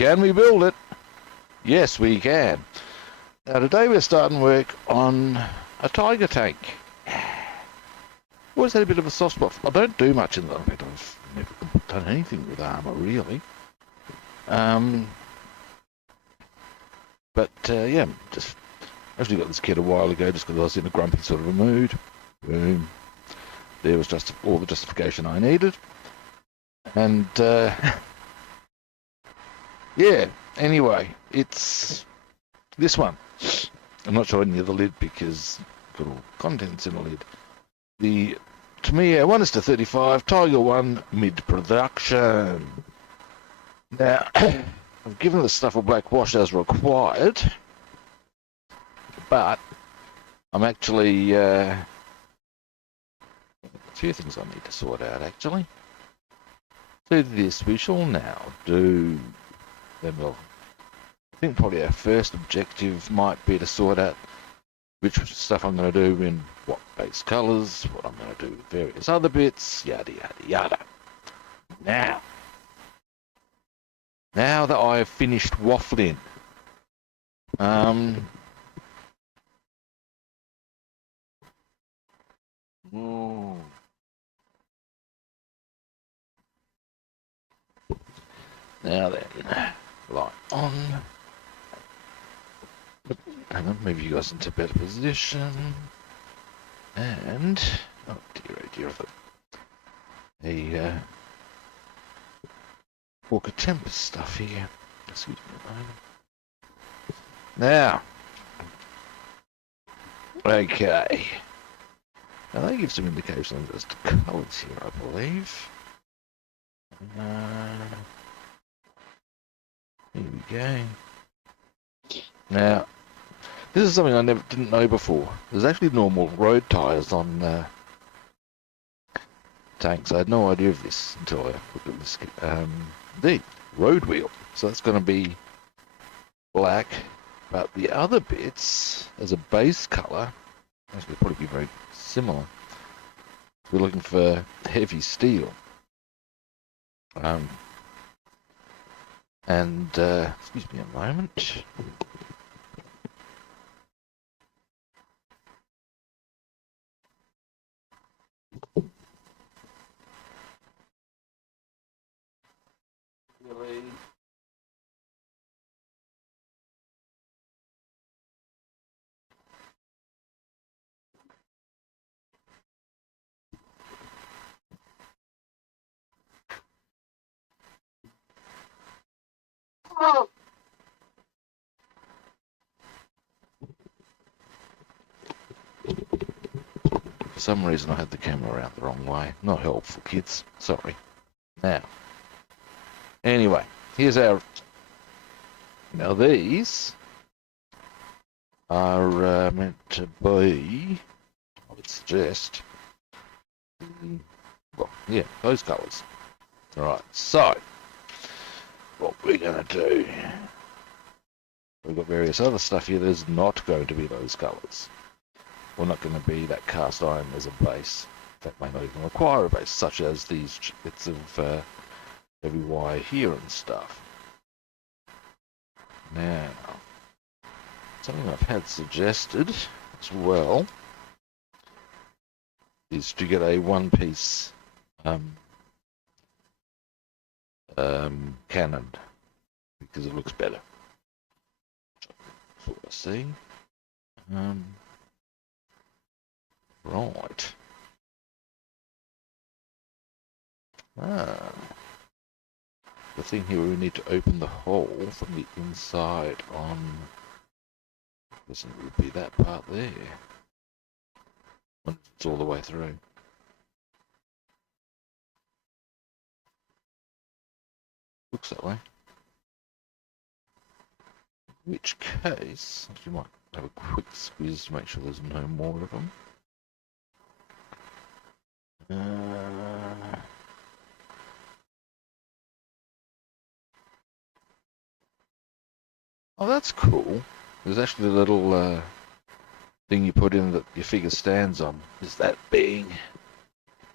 Can we build it? Yes, we can. Now today we're starting work on a Tiger tank. Always had a bit of a soft spot. I don't do much in them. In fact, I've never done anything with armour really. Yeah, just actually got this kit a while ago just because I was in a grumpy sort of a mood. Boom. There was just all the justification I needed. And yeah, anyway, it's this one. I'm not showing you the lid because I've got all contents in the lid. The Tamiya 1:35 Tiger 1 mid-production. Now, I've given the stuff a black wash as required, but I'm actually a few things I need to sort out actually. So this we shall now do. Then we'll, I think probably our first objective might be to sort out which stuff I'm going to do in what base colours, what I'm going to do with various other bits, yada yada yada. Now that I've finished waffling, ooh. Now then, light on. Hang on, move you guys into a better position. And, oh dear, I've got a Walker Tempest stuff here. Excuse me a moment. Now, okay. Now they give some indication as to colours here, I believe. Here we go. Now, this is something I didn't know before. There's actually normal road tyres on tanks. I had no idea of this until I looked at this. The road wheel. So that's going to be black, but the other bits, as a base colour, actually probably be very similar. We're looking for heavy steel. Excuse me a moment. Really? Oh. For some reason I had the camera around the wrong way. Not helpful, kids. Sorry. Now, anyway, here's our... Now these are meant to be, I would suggest, well, yeah, those colours. Alright, so, what we're going to do, we've got various other stuff here that is not going to be those colours. We're not going to be that cast iron as a base. That may not even require a base, such as these bits of heavy wire here and stuff. Now, something I've had suggested as well is to get a one-piece cannon because it looks better. That's what I see. Right. The thing here, we need to open the hole from the inside on... Doesn't really be that part there. It's all the way through. Looks that way. In which case, you might have a quick squeeze to make sure there's no more of them. Oh, that's cool. There's actually a little thing you put in that your figure stands on. Is that being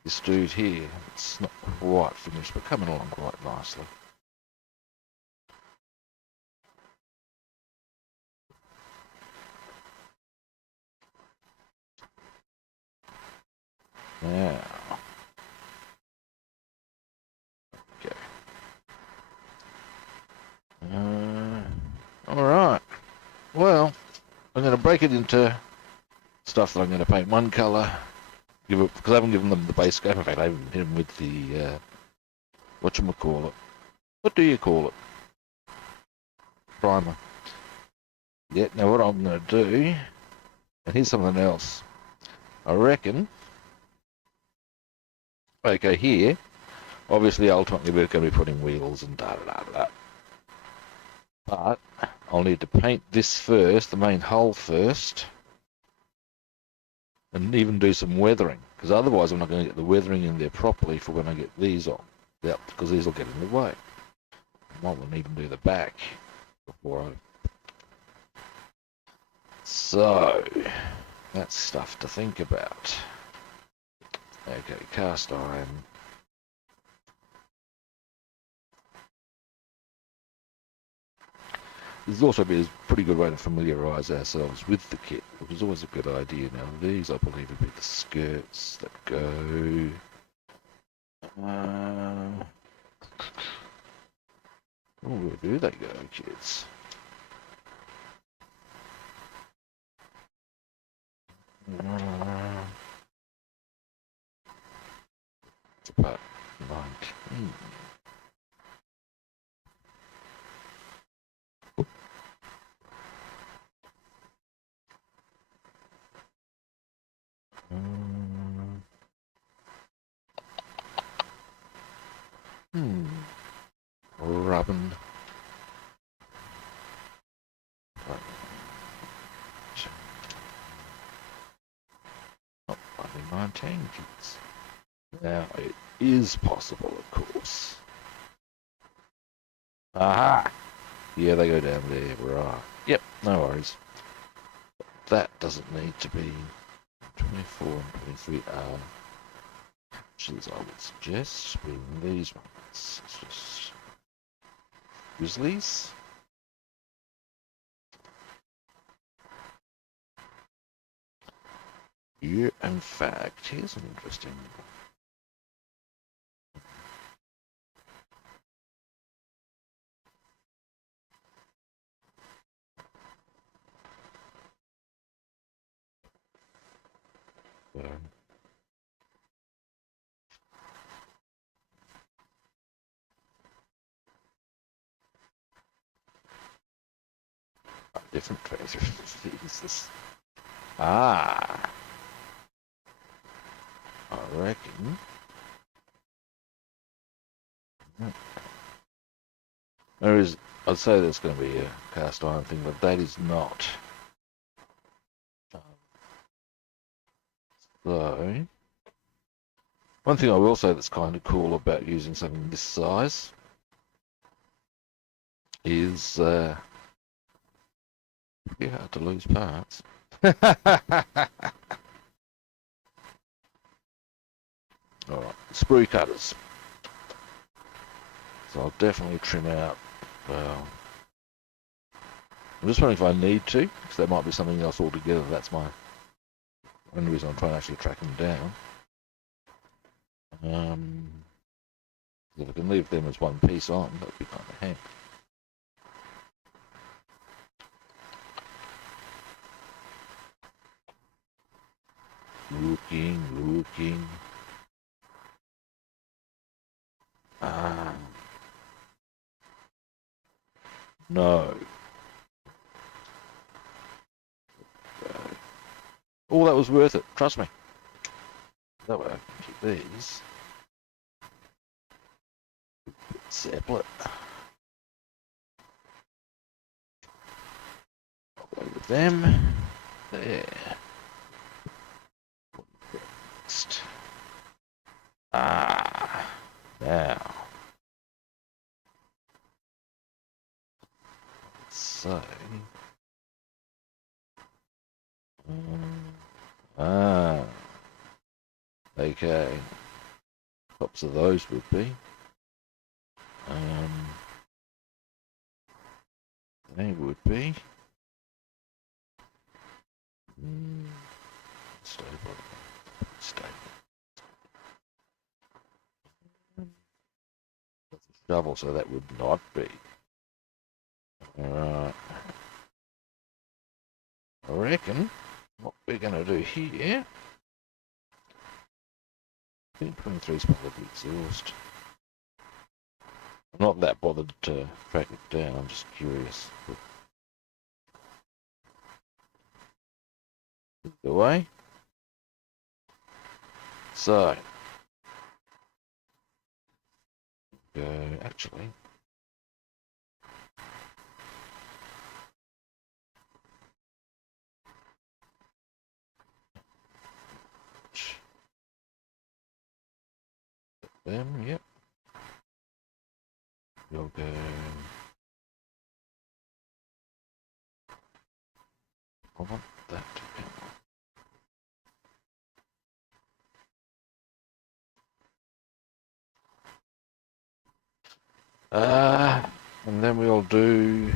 this dude here? It's not quite finished, but coming along quite nicely. Now, okay. All right. Well, I'm going to break it into stuff that I'm going to paint one colour. Give it because I haven't given them the base scope. In fact, I haven't hit them with the whatchamacallit. What do you call it? Primer. Yeah. Now what I'm going to do, and here's something else. I reckon. Okay, here. Obviously, ultimately, we're going to be putting wheels and da da da da. But I'll need to paint this first, the main hull first, and even do some weathering, because otherwise I'm not going to get the weathering in there properly for when I get these on. Yep, because these will get in the way. I might want to even do the back before I... So, that's stuff to think about. Okay, cast iron. This has also been a pretty good way to familiarise ourselves with the kit, which is always a good idea. Now these, I believe, would be the skirts that go... oh, where do they go, kids? It's about 19. Robin. Not only 19 kids. Now, it is possible, of course. Aha! Yeah, they go down there, right. Yep, no worries. That doesn't need to be 24 and 23 options, I would suggest, being these ones. It's just Grizzlies. Yeah, in fact, here's an interesting... different tracer. Jesus. Ah! I reckon... There is... I'd say there's going to be a cast iron thing, but that is not. So... One thing I will say that's kind of cool about using something this size is pretty hard to lose parts. Alright, sprue cutters. So I'll definitely trim out, well, I'm just wondering if I need to, because there might be something else altogether. That's my only reason I'm trying to actually track them down. If I can leave them as one piece on, that would be kind of handy. Looking. No. Oh, that was worth it. Trust me. That way I can keep these separate. Away with them. There. Next. Now. So. Okay. Tops of those would be. They would be. Stable. shovel, so that would not be. Alright. I reckon what we're going to do here, I think 23 is probably exhaust. I'm not that bothered to track it down, I'm just curious. Either way. So, go, actually. Them, yep. You'll go. I want that to come. And then we'll do.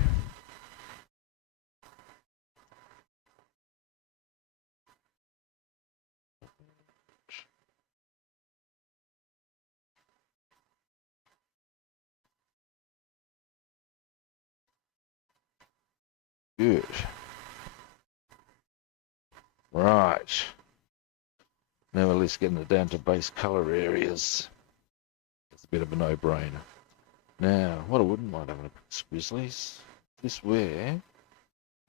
Good. Right. Now at least getting it down to base colour areas. It's a bit of a no-brainer. Now, what I wouldn't mind having a Squizzlies, this where,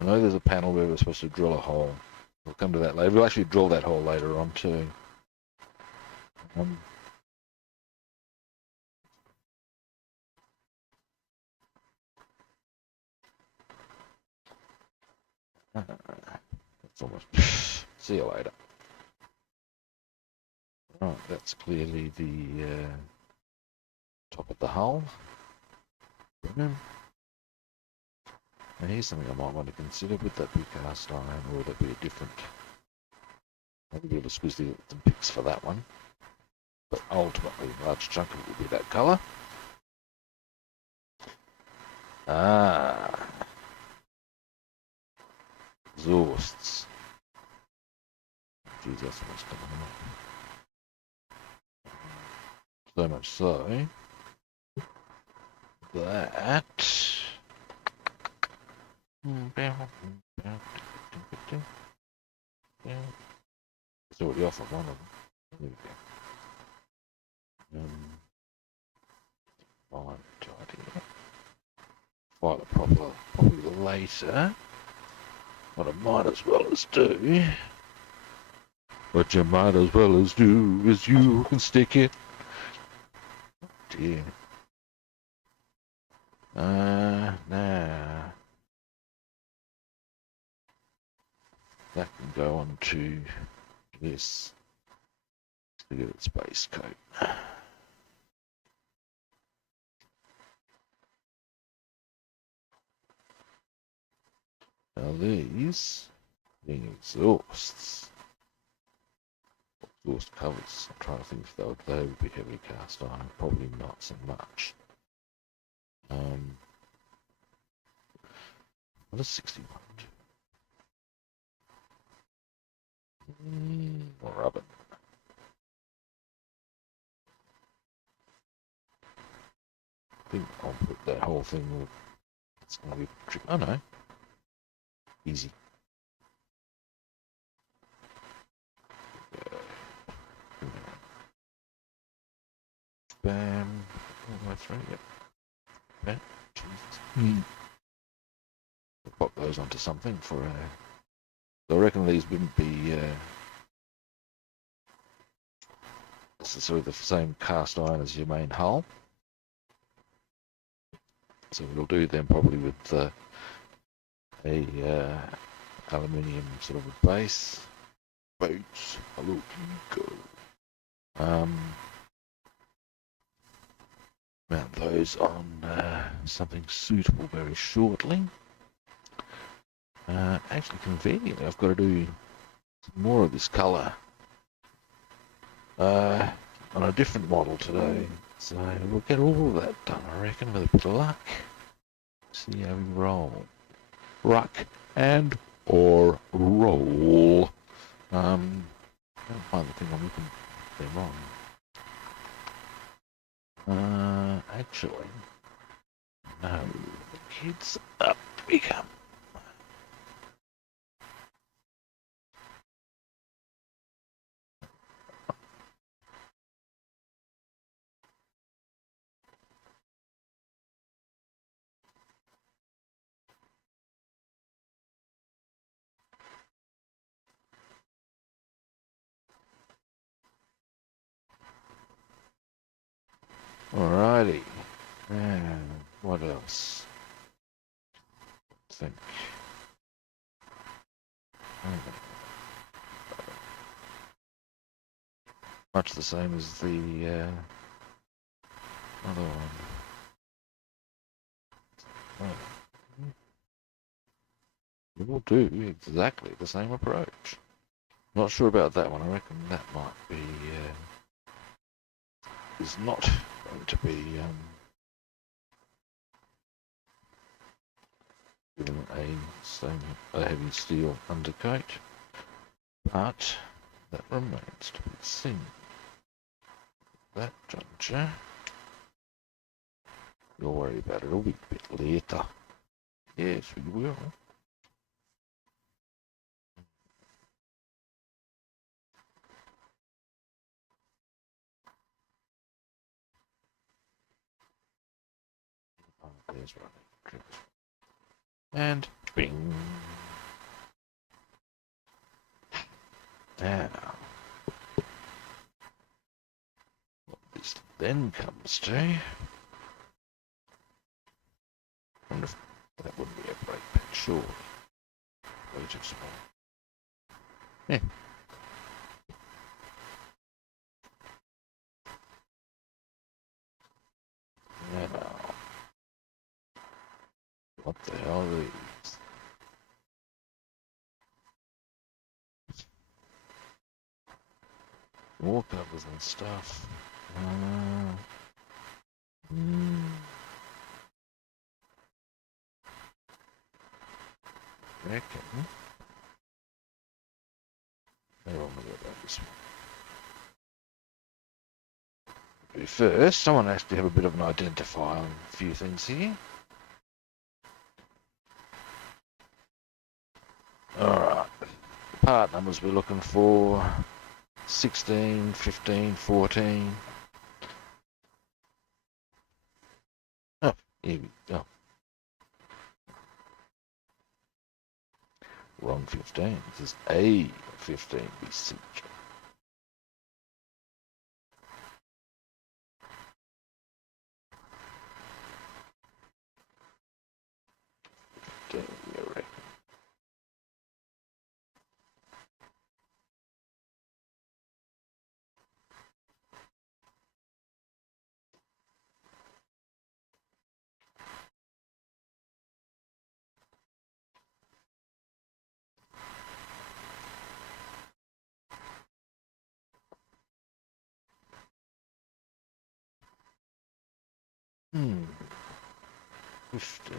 I know there's a panel where we're supposed to drill a hole. We'll come to that later. We'll actually drill that hole later on too. It's almost. See you later. Right, that's clearly the top of the hull. Now here's something I might want to consider. Would that be cast iron or would that be a different? Maybe be able to squeeze the picks for that one. But ultimately, a large chunk of it will be that colour. Exhausts. Geez, that's what's coming up. So much so that it's already off of one of them. There we go. Fine, tidy. File it probably later. What I might as well as do. What you might as well as do is you can stick it. Oh dear. Now that can go on to this to get its base coat. Now these being exhausts, exhaust covers. I'm trying to think if they would be heavy cast iron. Probably not so much. What is 61? More rubber. I think I'll put that whole thing. It's going to be tricky. Oh no. Easy. Bam. All through, yep. Bam. Jesus. We'll pop those onto something for so I reckon these wouldn't be necessarily the same cast iron as your main hull. So we'll do them probably with a aluminium sort of a base. Boats. Hello, go. Mount those on something suitable very shortly. Actually, conveniently, I've got to do some more of this colour on a different model today. So we'll get all of that done, I reckon, with a bit of luck. See how we roll. Ruck and or roll. I can't find the thing I'm looking for. They're wrong. Actually, no. Kids, up we come. Alrighty. And what else? Think. Much the same as the other one. Oh. We'll do exactly the same approach. Not sure about that one. I reckon that might be is not going to be given a heavy steel undercoat, but that remains to be seen. That juncture, you'll worry about it. It'll be a bit later. Yes, we will. Oh, there's running. And bing. Now, what this then comes to, I wonder if that wouldn't be a brake pad, surely. Way too small. Yeah. Now, what the hell are these? Wall covers and stuff. Reckon. I don't know about this one. First, someone has to have a bit of an identifier on a few things here. Alright. Part numbers we're looking for 16, 15, 14. Oh, here we go. Wrong 15. This is A15 we seek. Hmm. 15.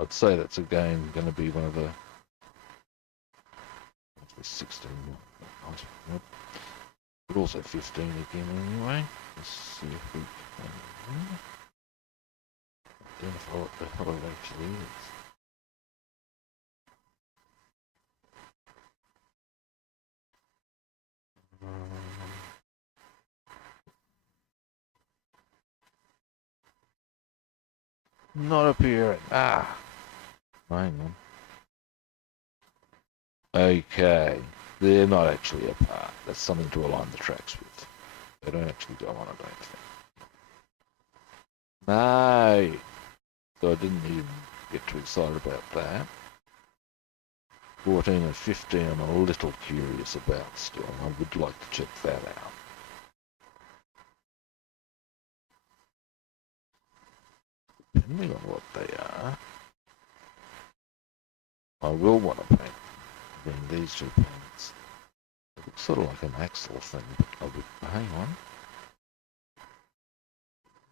I'd say that's again going to be one of the 16. Yep. But also 15 again anyway. Let's see if we can identify what the hell it actually is. Not appearing. Ah, hang on. Okay, they're not actually apart. That's something to align the tracks with. They don't actually go on, I don't think. No. So I didn't even get too excited about that. 14 and 15 I'm a little curious about still. I would like to check that out. Depending on what they are, I will want to paint these two paints. It looks sort of like an axle thing, but I would hang on.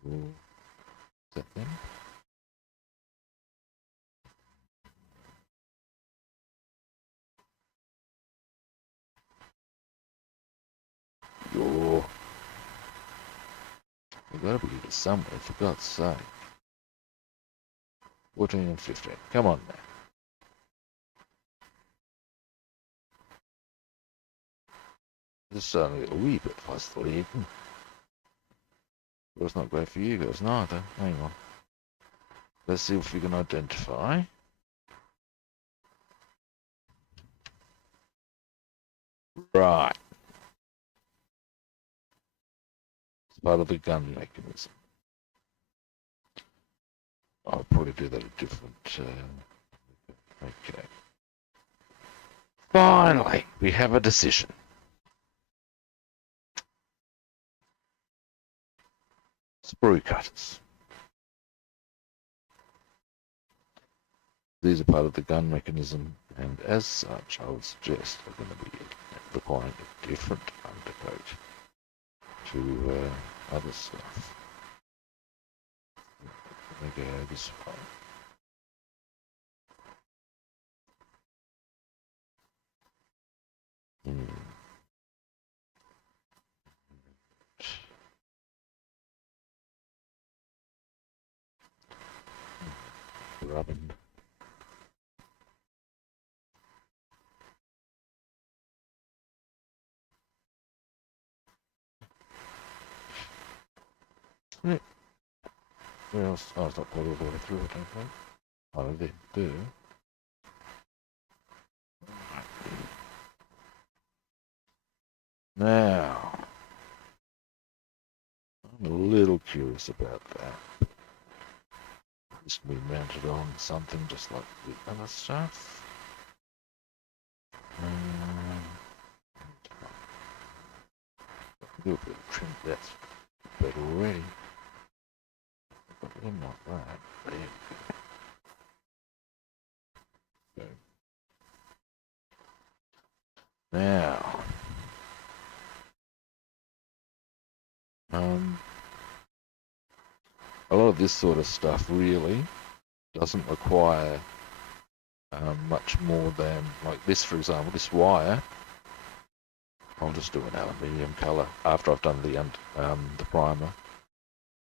Is that them? We've got to be here somewhere, for God's sake. 14 and 15. Come on now. This is only a wee bit past the evening. Well, it's not great for you guys neither. Hang on. Let's see if we can identify. Right. It's part of the gun mechanism. I'll probably do that a different... okay. Finally, we have a decision. Sprue cutters. These are part of the gun mechanism, and as such, I would suggest they're going to be requiring a different undercoat to other stuff. Let me go this way. Rubbing. Yeah. Where else? Oh, it's not quite all the way through, I don't think. Oh, they do. Now, I'm a little curious about that. This can be mounted on something just like the other stuff. A little bit of trim, that's better already. But we didn't want that. There we go. Now, a lot of this sort of stuff really doesn't require much more than, like this for example, this wire. I'll just do an aluminium colour after I've done the primer.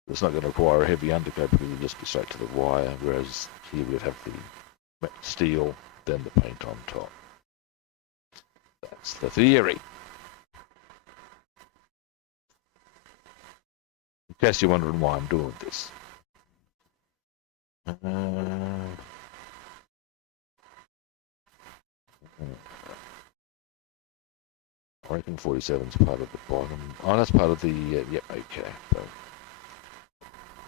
It's not going to require a heavy undercoat because it'll just be straight to the wire, whereas here we'd have the steel, then the paint on top. That's the theory. In case you're wondering why I'm doing this. I reckon 47's part of the bottom. Oh, that's part of the... yep, okay. But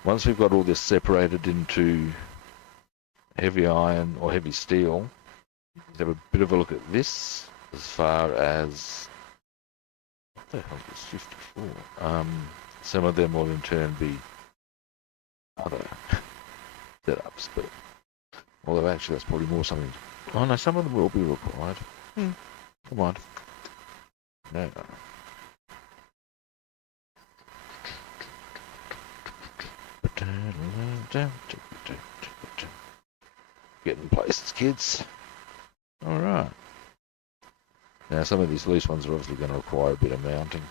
once we've got all this separated into heavy iron or heavy steel, let's have a bit of a look at this as far as... What the hell is 54? Some of them will in turn be other setups, but... Although actually that's probably more something... Oh no, some of them will be required. Come on. No. Getting places, kids. Alright. Now some of these loose ones are obviously going to require a bit of mounting.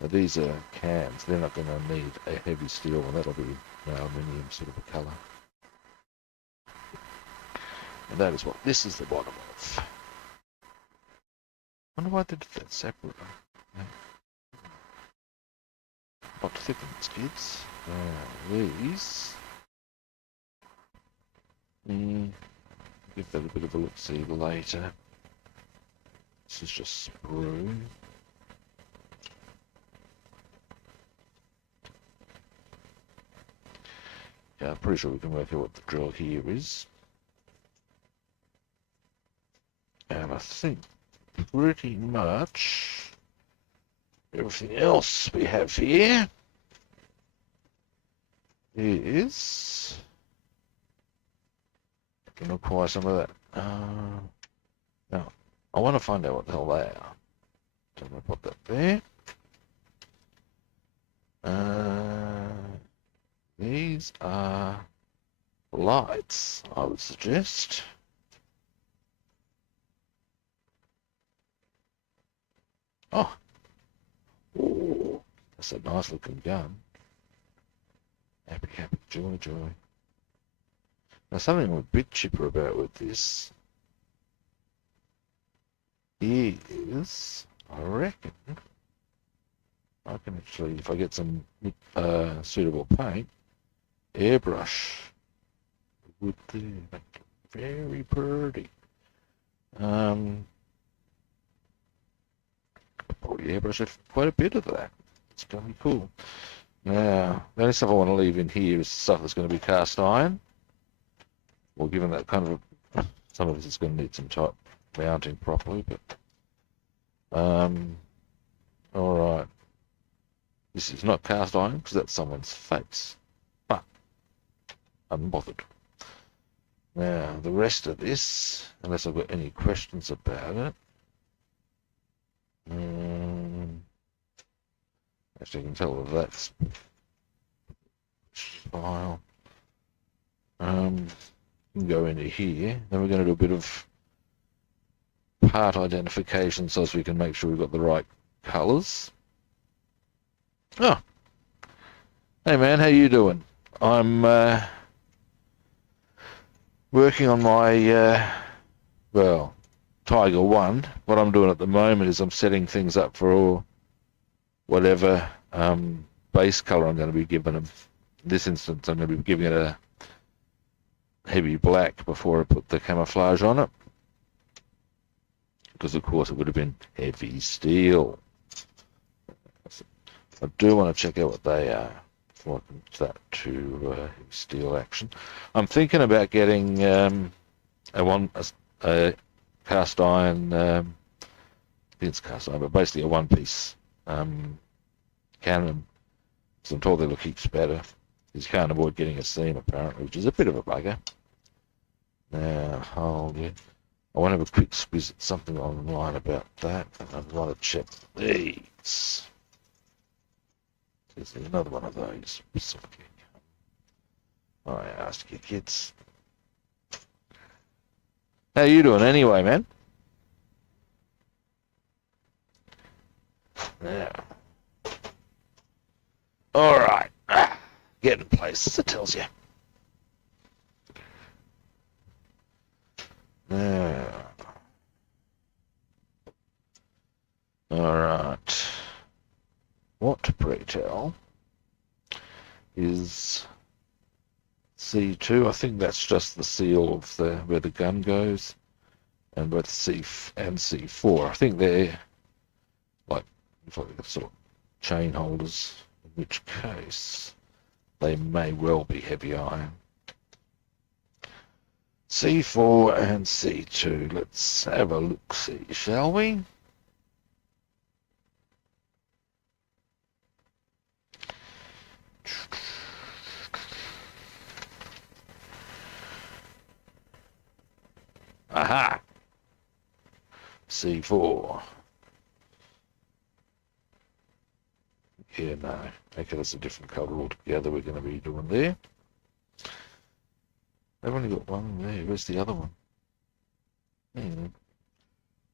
Now these are cans, they're not going to need a heavy steel one, that'll be an aluminium sort of a colour. And that is what this is the bottom of. I wonder why they did that separate. Not thickens, kids. These. Give that a bit of a look-see later. This is just sprue. Yeah, I'm pretty sure we can work out what the drill here is. And I think pretty much everything else we have here is going to require some of that. Now, I want to find out what the hell they are. So I'm going to put that there. Uh, these are lights, I would suggest. Oh, ooh, that's a nice looking gun. Happy, happy, joy, joy. Now something I'm a bit chipper about with this is, I reckon, I can actually, if I get some suitable paint, airbrush would do. Very pretty. Probably airbrush quite a bit of that. It's going to be cool. Now, the only stuff I want to leave in here is stuff that's going to be cast iron. Well, given that kind of, some of this is going to need some tight mounting properly, but, all right. This is not cast iron because that's someone's face, but I'm bothered. Now, the rest of this, unless I've got any questions about it, actually, I can tell that that's file. Can go into here. Then we're going to do a bit of part identification so as we can make sure we've got the right colours. Oh, hey man, how you doing? I'm working on my well, Tiger 1. What I'm doing at the moment is I'm setting things up for whatever base colour I'm going to be giving them. In this instance, I'm going to be giving it a heavy black before I put the camouflage on it. Because, of course, it would have been heavy steel. I do want to check out what they are before I can put that to heavy steel action. I'm thinking about getting a cast iron, I think it's cast iron, but basically a one-piece cannon. So I'm told they look heaps better. You can't avoid getting a seam, apparently, which is a bit of a bugger. Now, hold it. I want to have a quick squiz at something online about that, and I want to check these. There's another one of those. I asked you kids. How you doing anyway, man? Yeah. All right. Getting places, it tells you. Yeah. All right. What, pray tell, is C2? I think that's just the seal of where the gun goes, and both C and C4. I think they're like sort of chain holders, in which case they may well be heavy iron. C4 and C2. Let's have a look-see, shall we? Aha! C4. Yeah, no. Okay, that's a different colour altogether we're going to be doing there. I've only got one there. Where's the other one?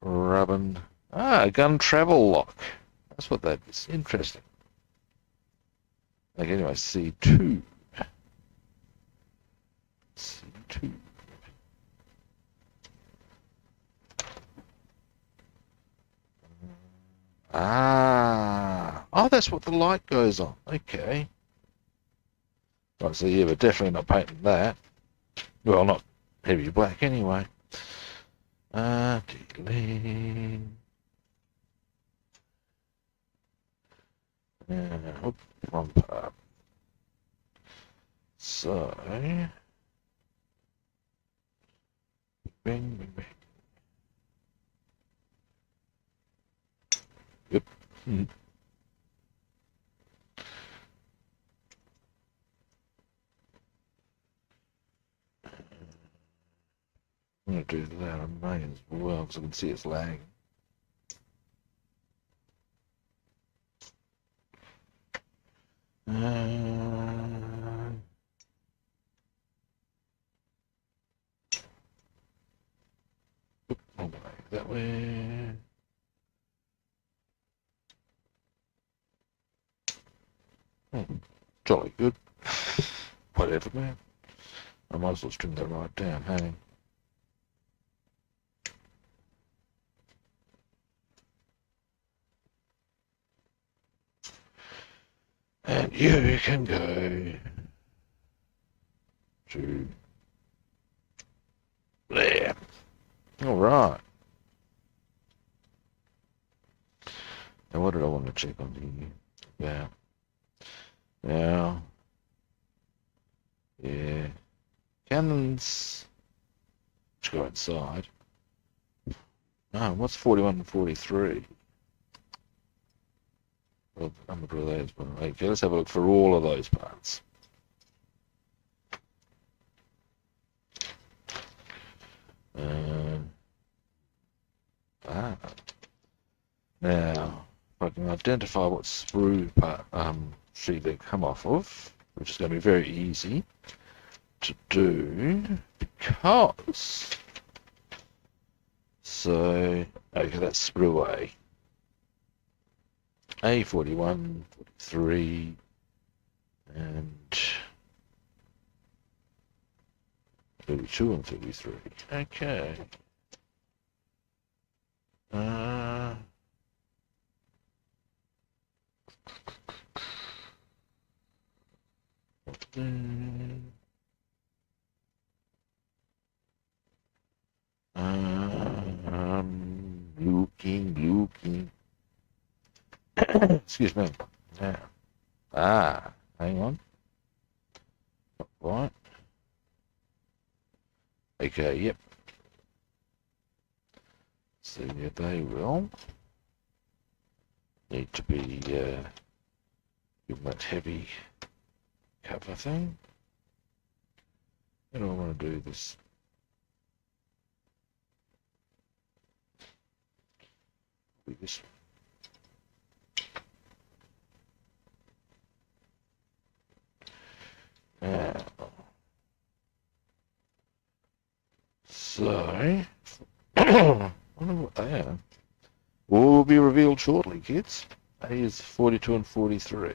Rubbin. Ah, gun travel lock. That's what that is. Interesting. Okay, anyway, C2. C2. Ah. Oh, that's what the light goes on. Okay. Right, so yeah, we're definitely not painting that. Well, not heavy black anyway. Delete. Wrong part. So, bing, bing, bing. Yep. I'm going to do that. I may as well, because I can see it's lagging. Wrong way, that way. Jolly good. Whatever, man. I might as well string that right down, hey? And you can go to there. All right. Now, what did I want to check on here? Yeah. Now, yeah. Cannons. Let's go inside. Oh, what's 41 and 43? Well, I'm not really those, but okay, let's have a look for all of those parts. Now, if I can identify what sprue part sheet they come off of, which is going to be very easy to do, because so okay, that's sprue A, 41, 43, and 32 and 33. Okay. Looking. Excuse me. Yeah. Hang on. Right. Okay, yep. So yeah, they will need to be given that heavy cover thing. I don't want to do this. Do this. So, I wonder what they are. Will be revealed shortly, kids. A is 42 and 43. Is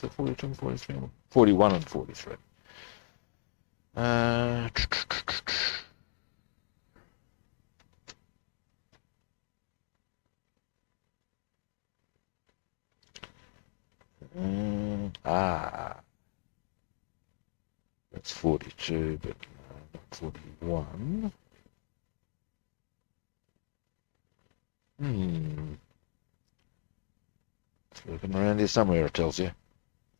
that 42 and 43? 41 and 43. That's 42, but not 41. It's looking around here somewhere, it tells you.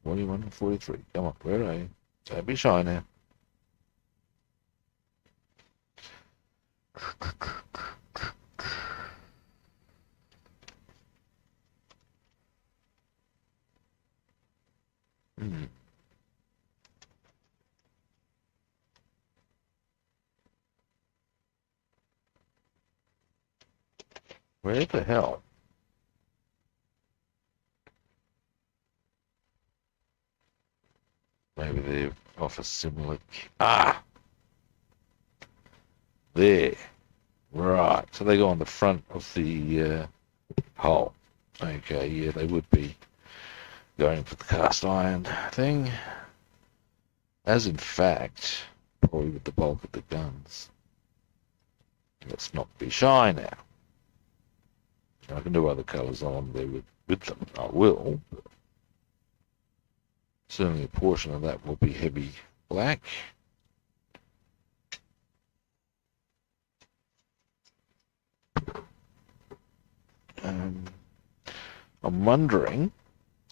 41 and 43. Come on, where are you? Don't be shy now. Where the hell? Maybe they're off a similar... There. Right. So they go on the front of the hull. Okay, yeah, they would be going for the cast iron thing. As in fact, probably with the bulk of the guns. Let's not be shy now. I can do other colours on there with them. I will. But certainly a portion of that will be heavy black. I'm wondering,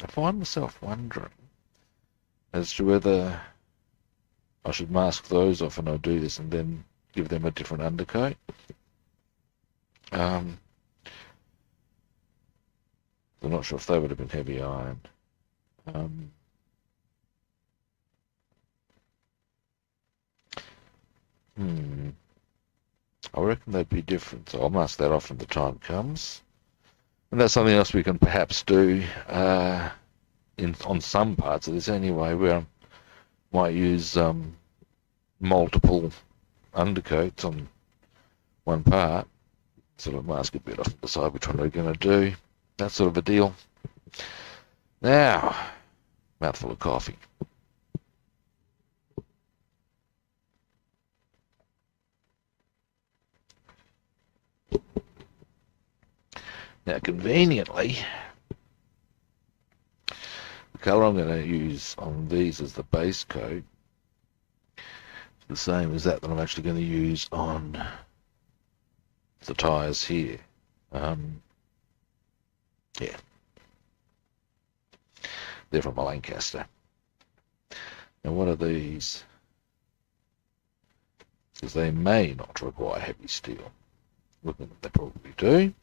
I find myself wondering as to whether I should mask those off and I'll do this and then give them a different undercoat. I'm not sure if they would have been heavy iron. I reckon they'd be different, so I'll mask that off when the time comes. And that's something else we can perhaps do on some parts of this anyway, where I might use multiple undercoats on one part, sort of mask a bit off, decide which one we're going to do, that sort of a deal. Now, mouthful of coffee. Now, conveniently, the colour I'm going to use on these as the base coat is the same as that I'm actually going to use on the tyres here. Yeah, they're from a Lancaster. Now, what are these? Because they may not require heavy steel. Looking at they probably do.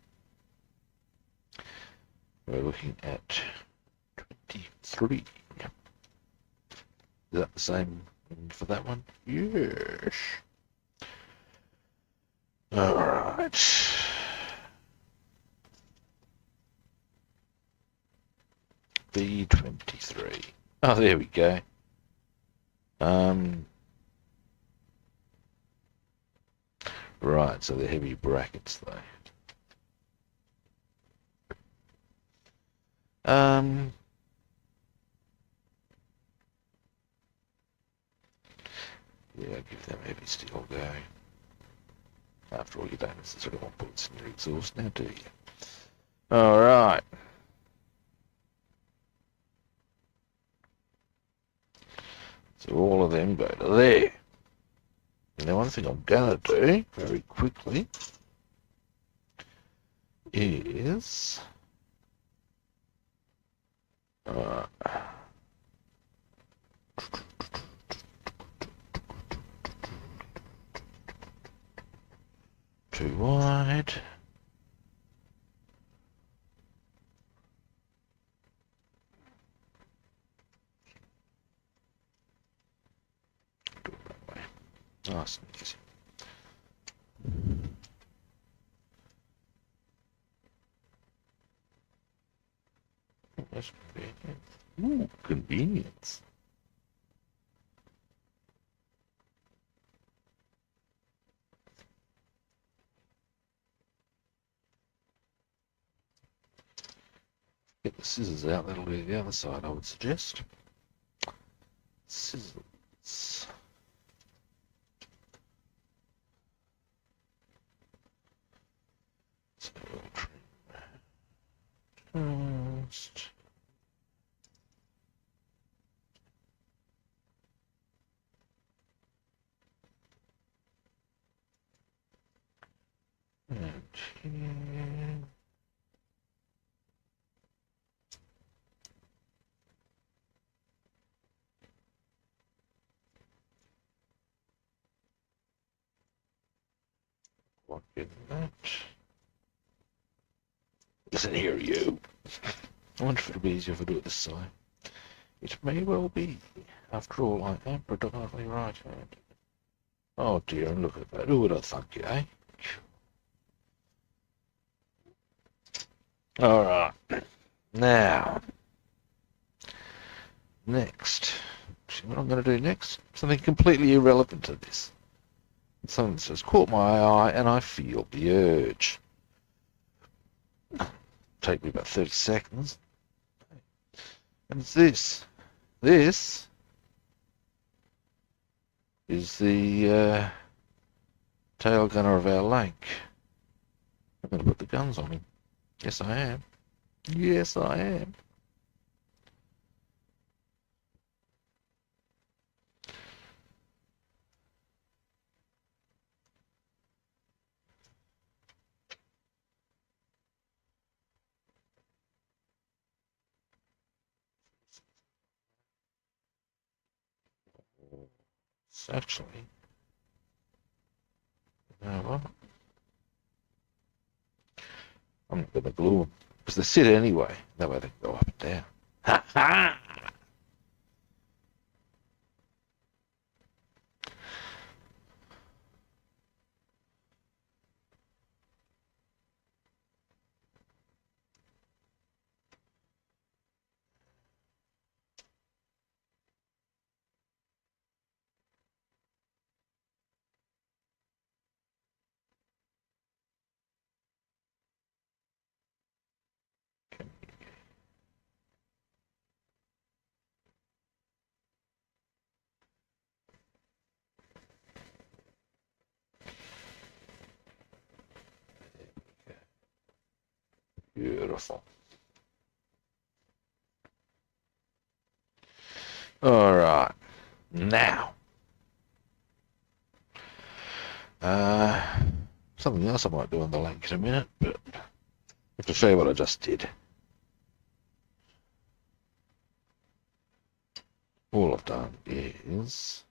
We're looking at 23. Is that the same for that one? Yes. All right. B23. Oh, there we go. Right, so the heavy brackets though. Yeah, give them heavy steel go. After all, you don't necessarily want bullets in your exhaust now, do you? Alright. So all of them go to there. Now one thing I'm going to do, very quickly, is... too wide. Do it that way. Nice and easy. That's convenient. Ooh, convenience. Get the scissors out, that'll do the other side, I would suggest. Scissors. So we'll trim first. And here. Lock in that. Listen here, you. I wonder if it'll be easier if I do it this side. It may well be. After all, I am predominantly right-handed. Oh dear, and look at that. Who would have thunk it, eh? Alright. Now. Next. See what I'm going to do next? Something completely irrelevant to this. Something that's just caught my eye and I feel the urge. Take me about 30 seconds. And it's this. This is the tail gunner of our lake. I'm going to put the guns on him. Yes, I am. Yes, I am. It's actually, you know what? I'm not going to glue them because they sit anyway. That way they can go up and down. Ha ha! Beautiful. Alright. Now. Something else I might do on the lake in a minute, but I have to show you what I just did. All I've done is...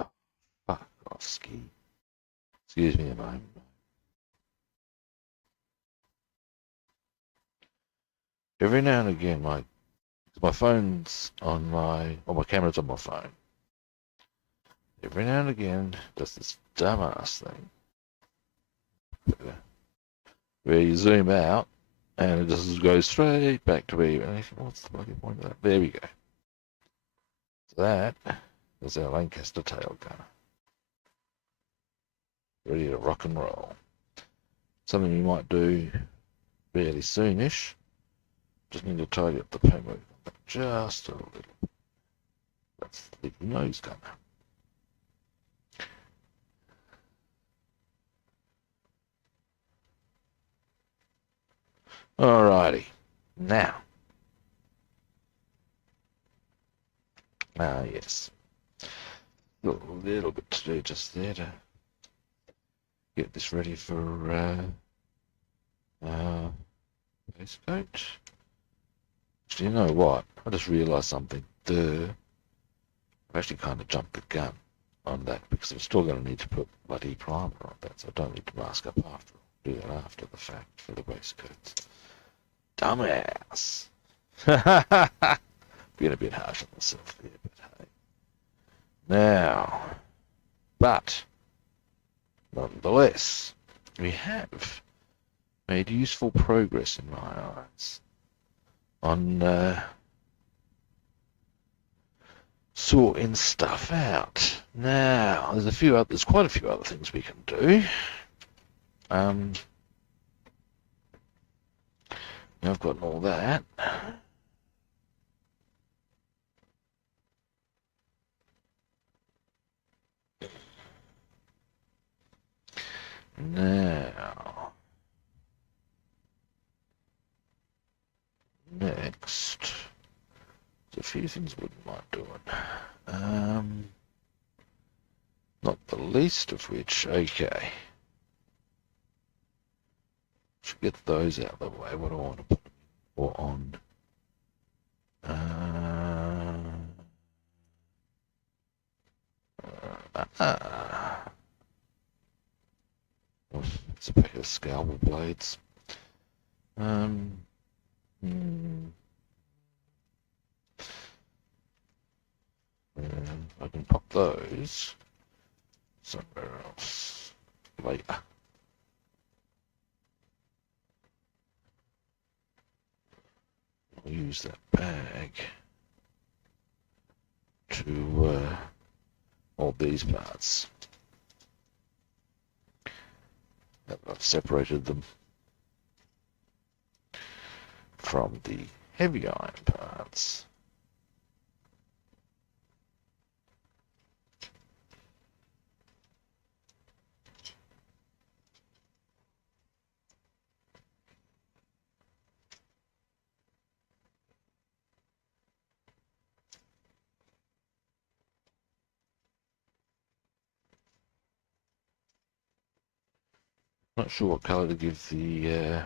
Oh, fuck off, ski. Excuse me a moment. Every now and again, my phone's on my camera's on my phone. Every now and again, does this dumbass thing where you zoom out and it just goes straight back to where you. And what's the bloody point of that? There we go. So that is our Lancaster tail gunner, ready to rock and roll. Something we might do fairly soonish. Just need to tidy up the paintwork just a little bit. That's the nose gunner. Alrighty, now. Yes. A little bit to do just there to get this ready for base coat. Actually, you know what? I just realised something. I've actually kind of jumped the gun on that because I'm still going to need to put bloody primer on that, so I don't need to mask up after. Do that after the fact for the base coats. Dumbass. Being a bit harsh on myself there, but hey. Now, but nonetheless, we have made useful progress in my eyes on sorting stuff out. Now, there's quite a few other things we can do. I've got all that. Now, next, there's a few things we wouldn't mind doing. Not the least of which, okay. Should get those out of the way. What do I want to put or on? It's a pair of scalpel blades. I can pop those somewhere else later. I'll use that bag to hold these parts. I've separated them from the heavy iron parts. Not sure what colour to give the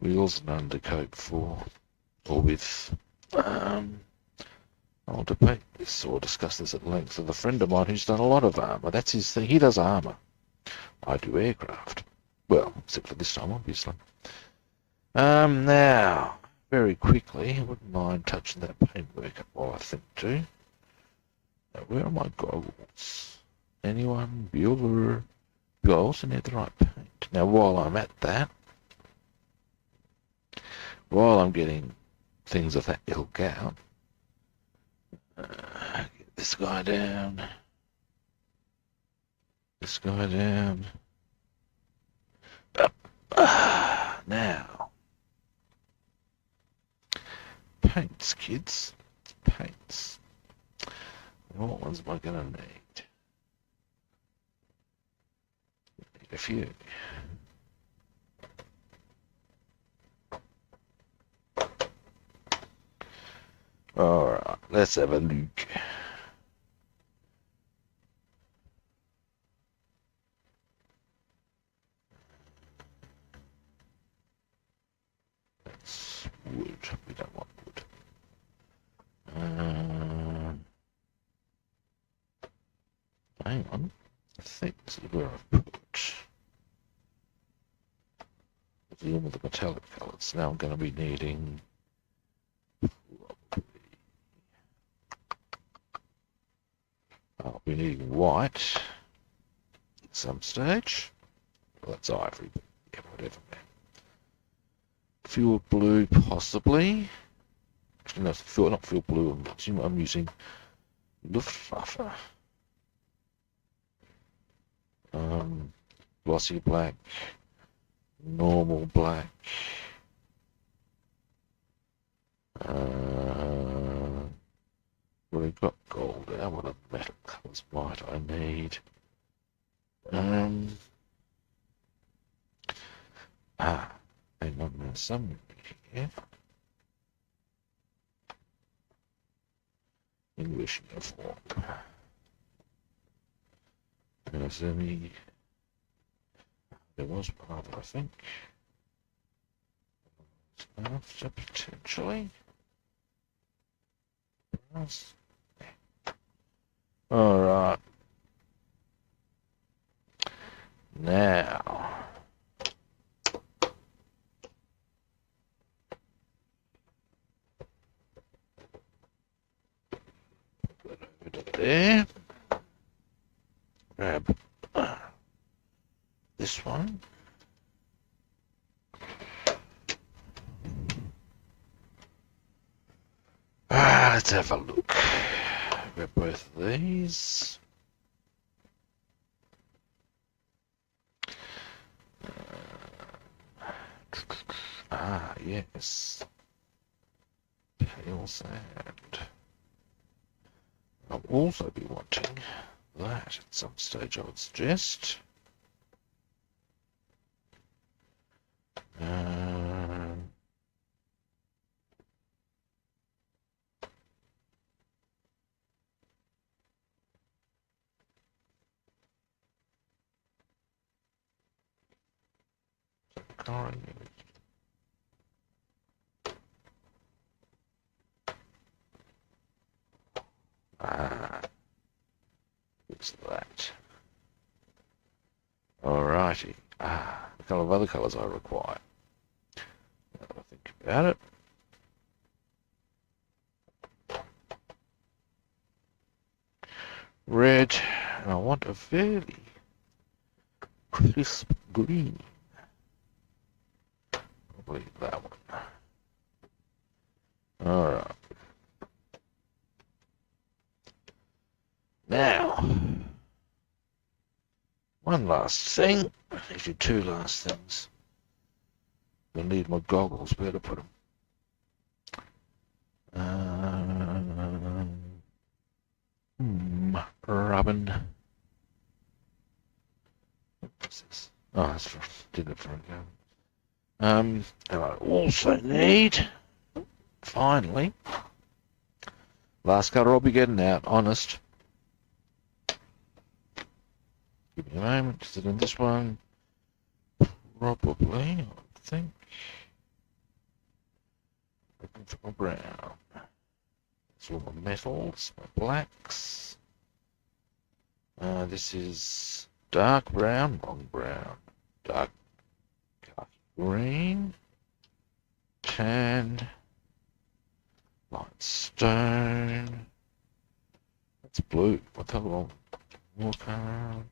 wheels and undercoat for, or with. I'll debate this or discuss this at length with a friend of mine who's done a lot of armour. That's his thing. He does armour. I do aircraft. Well, except for this time, obviously. Now, very quickly, I wouldn't mind touching that paintwork up while I think too. Now, where are my goggles? Anyone? Bueller? I also need the right paint. Now, while I'm at that, while I'm getting things of that ilk out, get this guy down, this guy down, up. Now, paints, kids, paints. What ones am I gonna need? A few. Alright, let's have a look. That's wood. We don't want wood. Hang on. I think this is where I've put deal with the metallic colours. Now I'm going to be needing I'll be needing white at some stage. Well, that's ivory, but yeah, whatever, man. Fuel blue, possibly. Actually, no, not fuel blue. I'm using Luftwaffe. Glossy black, normal black. Well, we've got gold there. What other metal colours might I need? Hang on, there's some here. English uniform. There's any. There was one other, I think. After potentially. Alright. Now. Put that over to there. Grab this one. Let's have a look. Grab both of these. Yes. Pale sand. I'll also be wanting that at some stage, I would suggest. What's that? Alrighty. A couple of other colours I require. Now that I think about it. Red, and I want a fairly crisp green. Probably that one. Alright. Now, one last thing. Actually, two last things. I'll need my goggles. Where to put them? Robin. What's this? Oh, that's for did it for a go. And I also need, finally, last colour I'll be getting out. Honest. Give me a moment. Is it in this one? Probably. I think. Looking for my brown. It's all my metals, my blacks. This is dark brown, long brown, dark khaki green, tan, light stone. That's blue. What the hell? Walk around.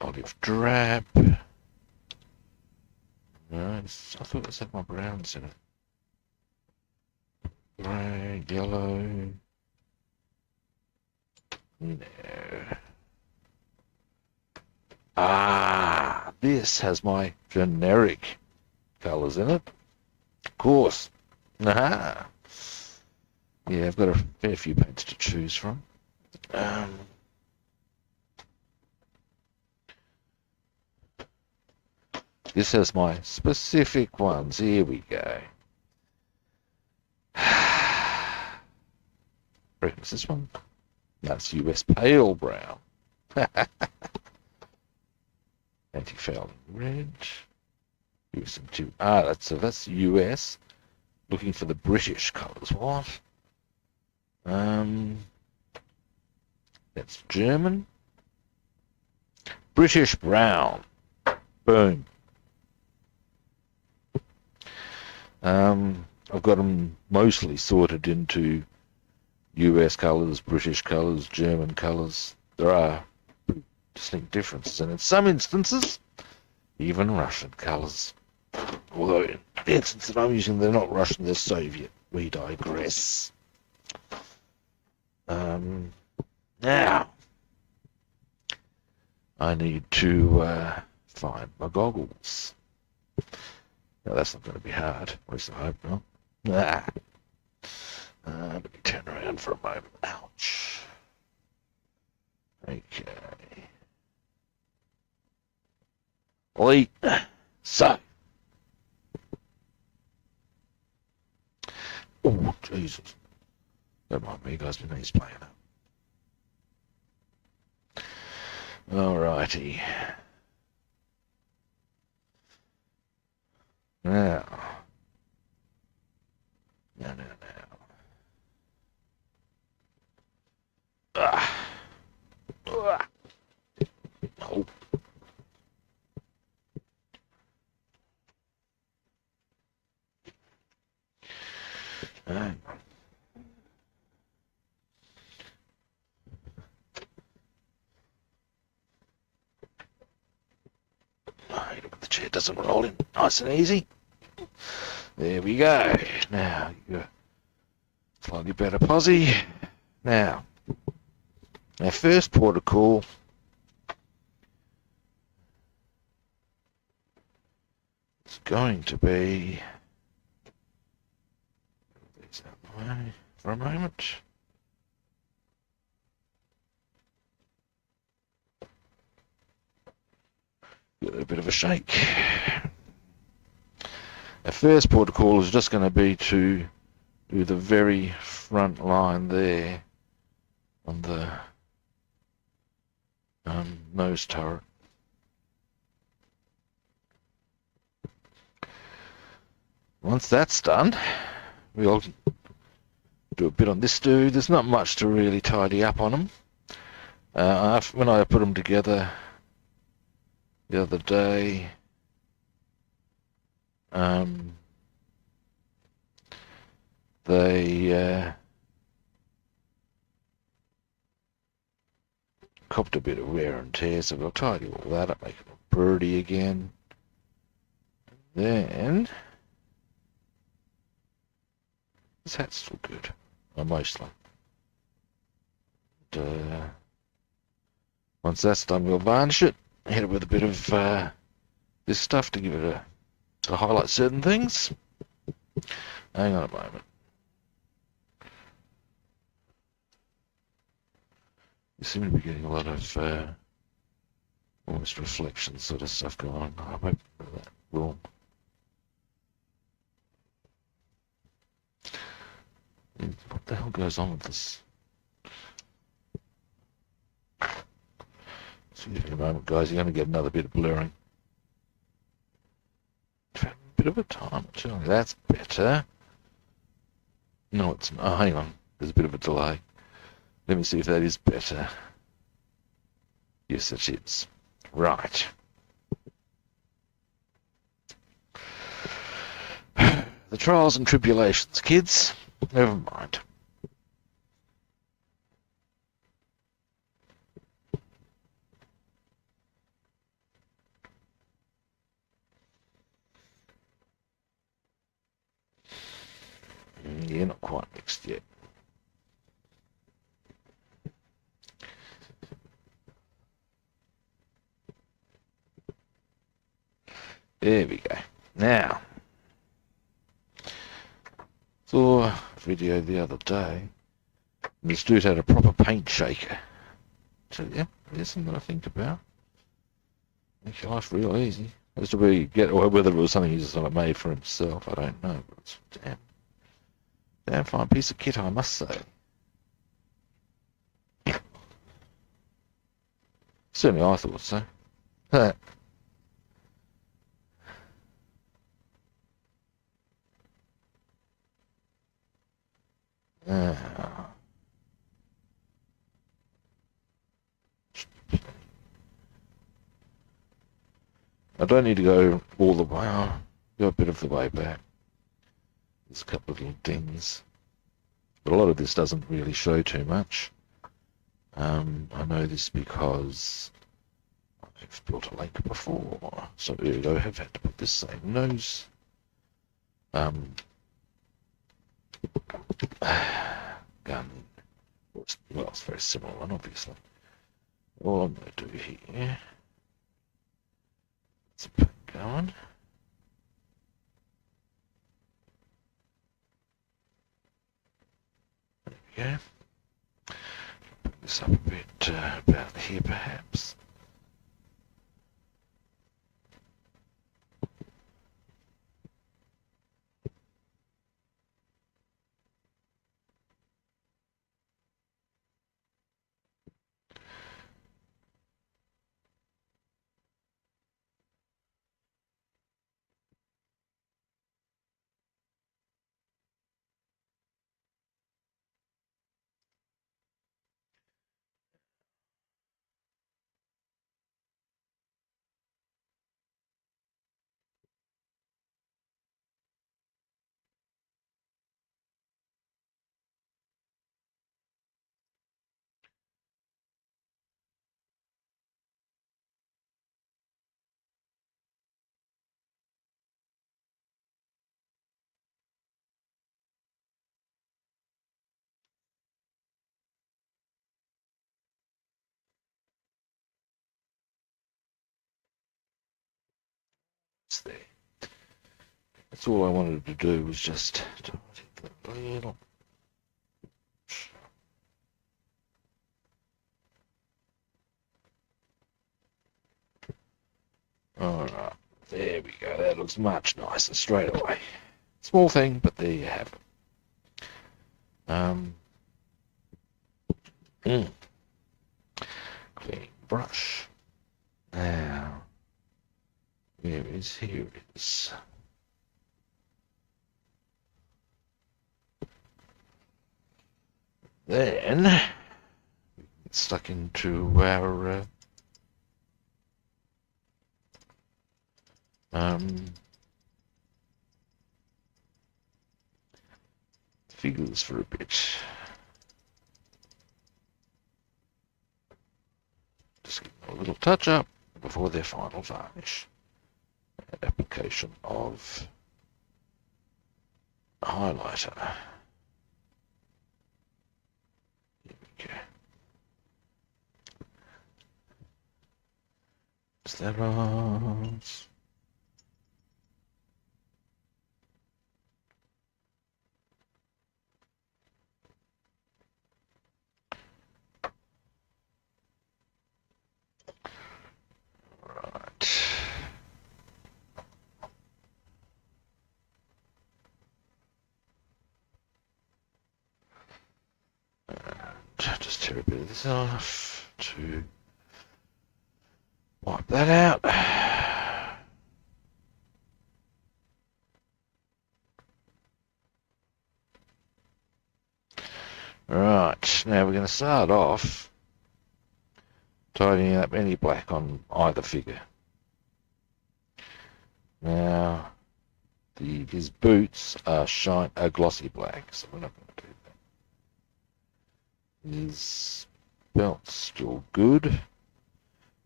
Olive drab. No, I thought it said my browns in it. Grey, yellow. No. This has my generic colours in it. Of course. Yeah, I've got a fair few paints to choose from. This has my specific ones. Here we go. reckon it's this one. That's US pale brown. Anti-fouling red. US into that's US. Looking for the British colours. What? That's German. British brown. Boom. I've got them mostly sorted into US colours, British colours, German colours. There are distinct differences, and in some instances, even Russian colours. Although in the instance that I'm using, they're not Russian, they're Soviet. We digress. Now, I need to find my goggles. Now, that's not going to be hard. At least I hope not. Let me turn around for a moment. Ouch. Okay. Wait. So. Oh, Jesus. Don't mind me, guys. My knee's playing up. Alrighty. Now. Now. Oh. The chair doesn't roll in nice and easy. There we go. Now, you're slightly better posse. Now, our first port of call is going to be... These out of the way for a moment. Give it a bit of a shake. Our first port of call is just going to be to do the very front line there on the nose turret. Once that's done, we'll do a bit on this dude. There's not much to really tidy up on them. When I put them together the other day, they copped a bit of wear and tear, so we'll tidy all that up, make it look pretty again. Then this hat's still good, mostly. Once that's done, we'll varnish it, hit it with a bit of this stuff to give it to highlight certain things. Hang on a moment. You seem to be getting a lot of almost reflection sort of stuff going on. I hope that will. What the hell goes on with this? Excuse me a moment, guys. You're going to get another bit of blurring. A bit of a time, actually. That's better. No, it's not. Oh, hang on. There's a bit of a delay. Let me see if that is better. Yes, it is. Right. The trials and tribulations, kids. Never mind. Yeah, not quite mixed yet. There we go. Now, saw a video the other day. This dude had a proper paint shaker. So yeah, there's something to think about. Makes your life real easy. As to whether it was something he's sort of made for himself, I don't know. But it's damn fine piece of kit, I must say. Certainly I thought so. Huh. Uh, I don't need to go all the way. I'll go a bit of the way back. There's a couple of little dings. But a lot of this doesn't really show too much. I know this because I've built a lake before. So I have had to put this same nose. Gun. Well, it's a very similar one, obviously. All I'm going to do here, let's put it going. There we go. Put this up a bit about here, perhaps. It's there. That's all I wanted to do was just a little. Alright, there we go. That looks much nicer straight away. Small thing, but there you have it. Clean brush. Now, here it is. Then, we get stuck into our figures for a bit. Just give them a little touch up before their final varnish. Application of highlighter. Here we go. Is that right? Right. And just tear a bit of this off to wipe that out. Right, now we're going to start off tidying up any black on either figure. Now, his boots are glossy black, so we're not going to do that. His belt's still good,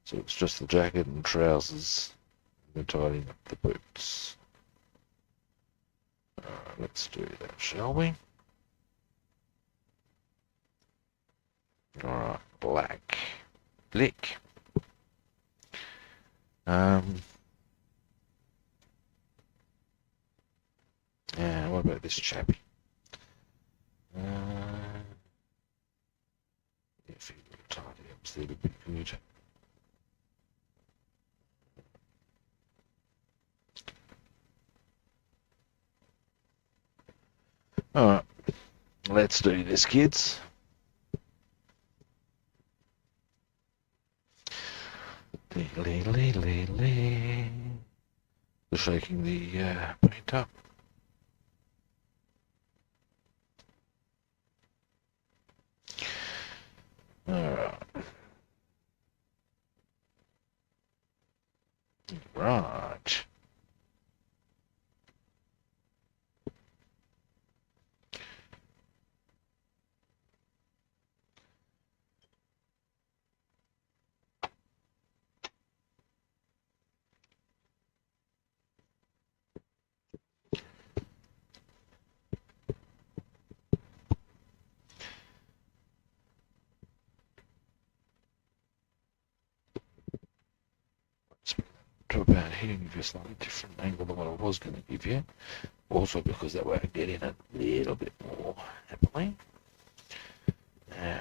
so it's just the jacket and trousers. We're tidying up the boots. Alright, let's do that, shall we? Alright, black. Blick. Yeah, what about this chappy? If you could tidy up, that would be good. Alright, let's do this, kids. Lee, lee, lee, lee, lee. They're shaking the paint up. Alright. Right. To about here and give you a slightly different angle than what I was going to give you. Also because that way I get in a little bit more happily. Now,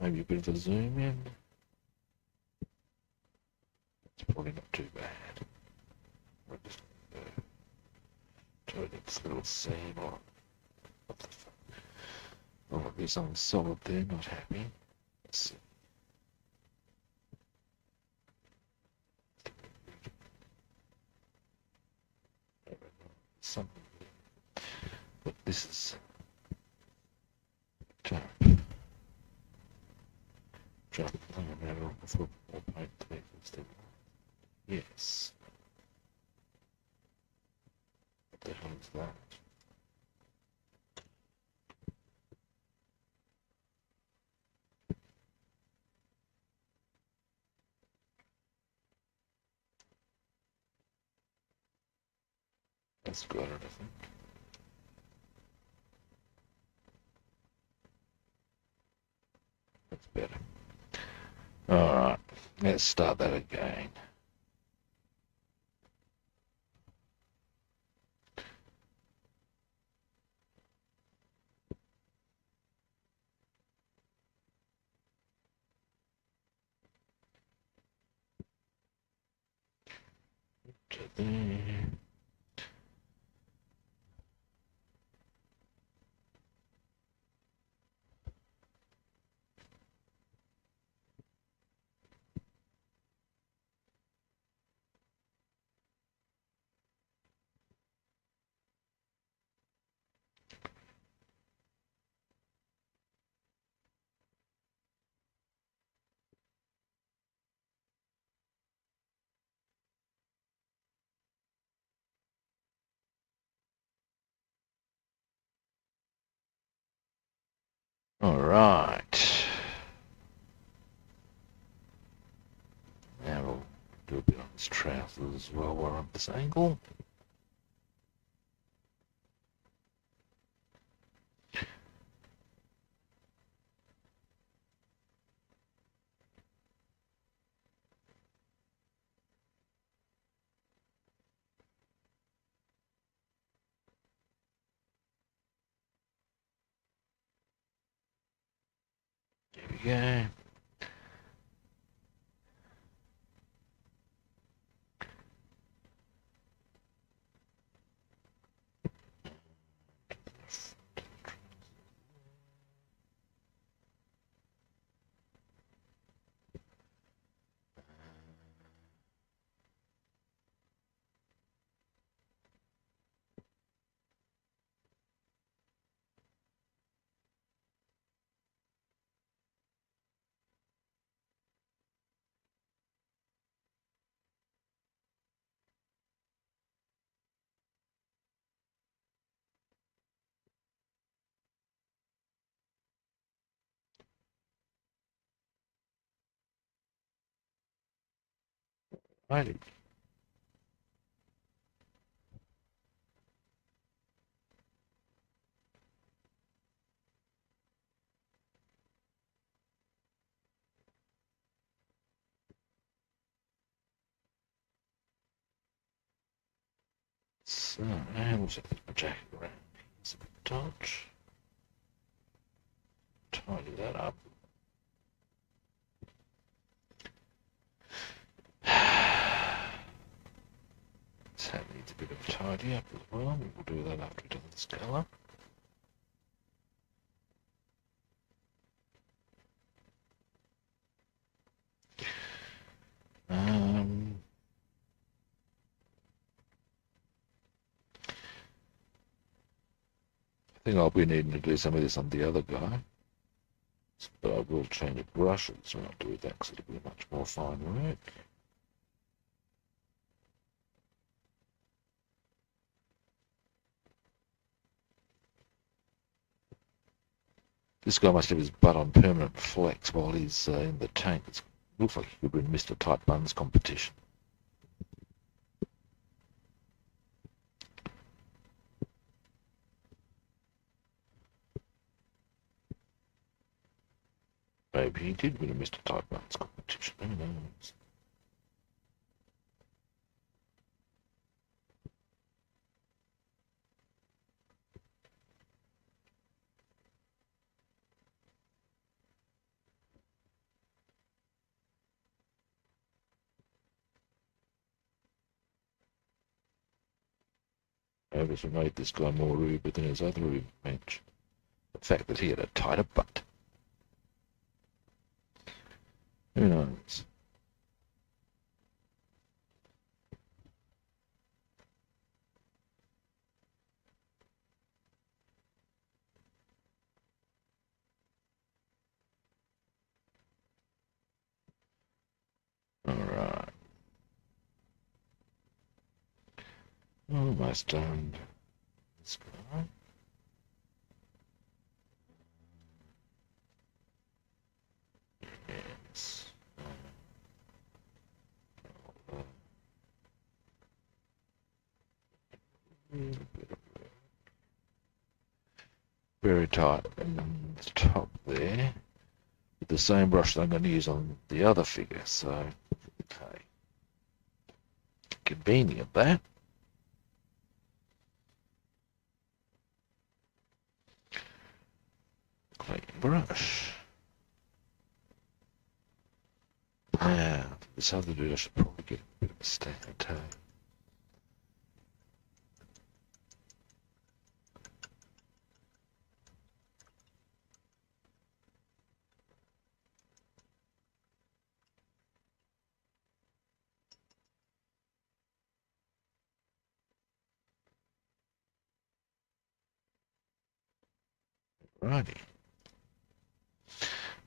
maybe a bit of a zoom in. It's probably not too bad. We're just turning this little seam on. What the fuck? Oh, there's something solid there, not happy. Let's see. Something. But this is jump. Jump. Hang on now, before more paint there. Yes. What the hell is that? That's got it, I think. That's better. Alright, let's start that again. To there. Alright. Now we'll do a bit on his trousers as well while we're on this angle. There we go. Righty. So, and we'll set the jacket around. It's a bit touch. Tidy that up. This hat needs a bit of a tidy up as well. We'll do that after we've done this colour. think I'll be needing to do some of this on the other guy. But I will change brushes when I do that because it'll be much more fine work. This guy must have his butt on permanent flex while he's in the tank. It looks like he could win Mr. Tight Buns competition. Maybe he did win a Mr. Tight Buns competition. Who knows? Maybe if we made this guy more Uber than his other Uber match. The fact that he had a tighter butt. Who knows? Alright. Almost done. This guy. Yes. Very tight in the top there. With the same brush that I'm going to use on the other figure, so okay. Convenient that. Clean brush. Now, this other dude I should probably get a bit of a standard too. Righty.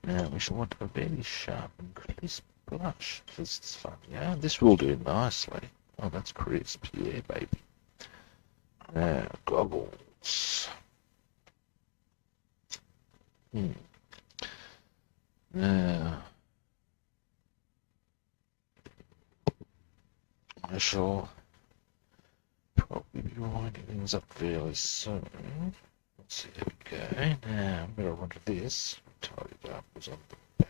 Now we shall want a very sharp and crisp blush. This is fun. Yeah, this will do nicely. Oh, that's crisp. Yeah, baby. Now, goggles. Now, I shall probably be winding things up fairly soon. Let's see, there we go. Now, I'm going to run to this. Tidy it up. Was on the back.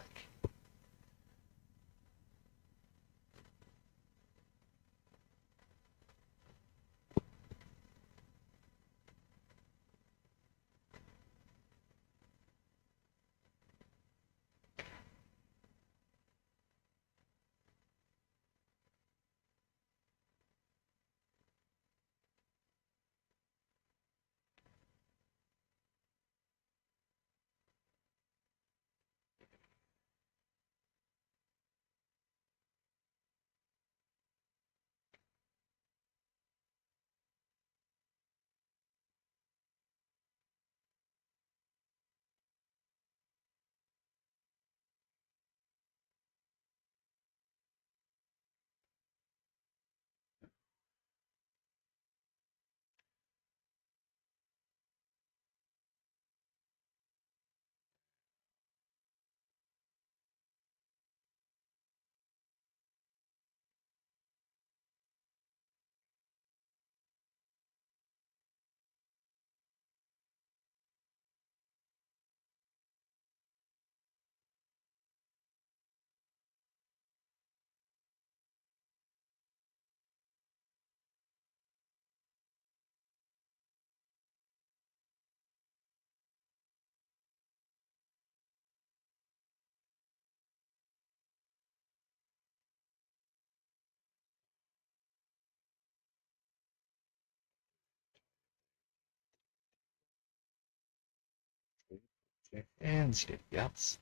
And your guts.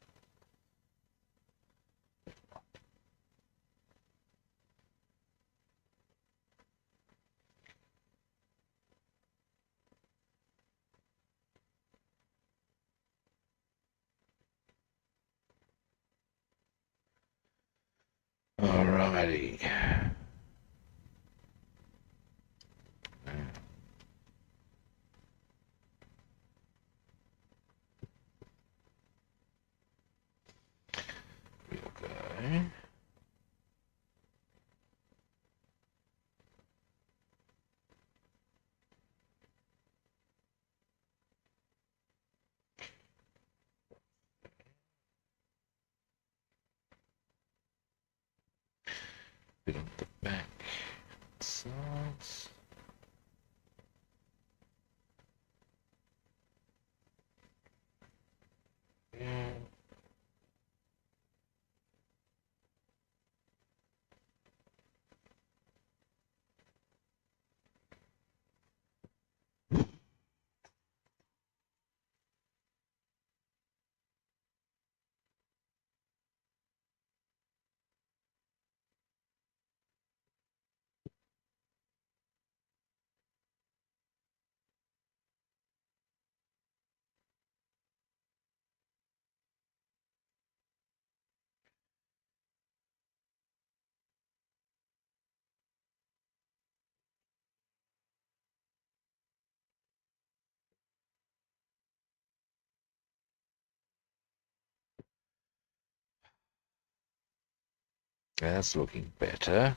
Alrighty. Okay. Bit on the back sides. Yeah. That's looking better.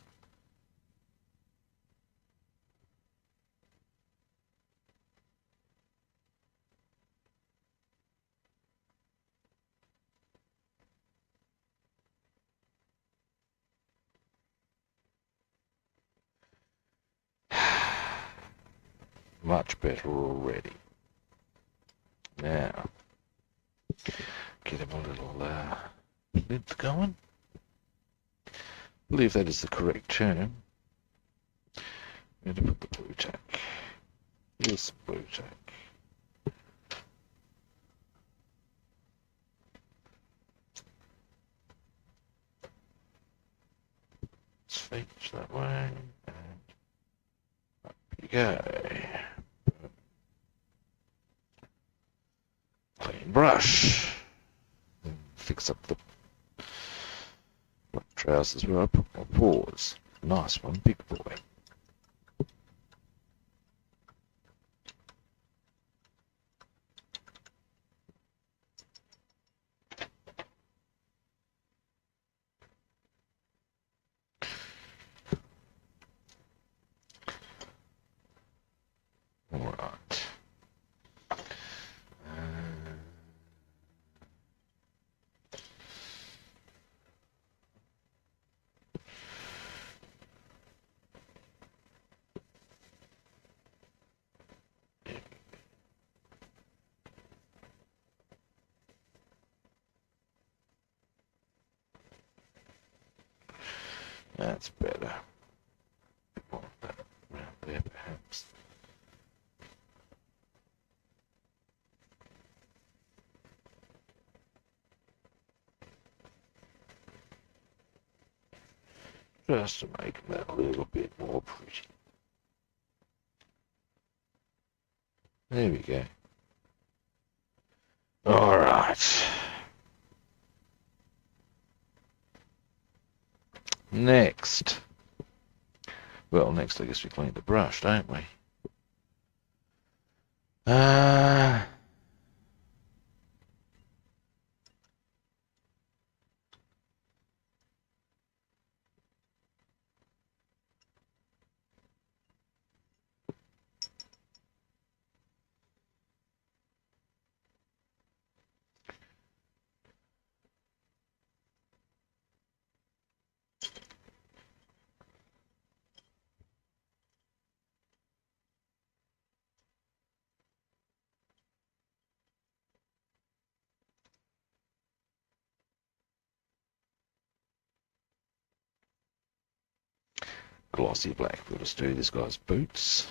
Much better already. Now, get him a little lid going. I believe that is the correct term. I'm going to put the blue tack. Here's the blue tack. Switch that way, and up you go. Clean brush. And fix up the trousers where I put my paws. Nice one, big boy. Alright. That's better. More of that around there, perhaps. Just to make that a little bit more pretty. There we go. All right. Next. Well, next I guess we clean the brush, don't we? Glossy black. We'll just do this guy's boots.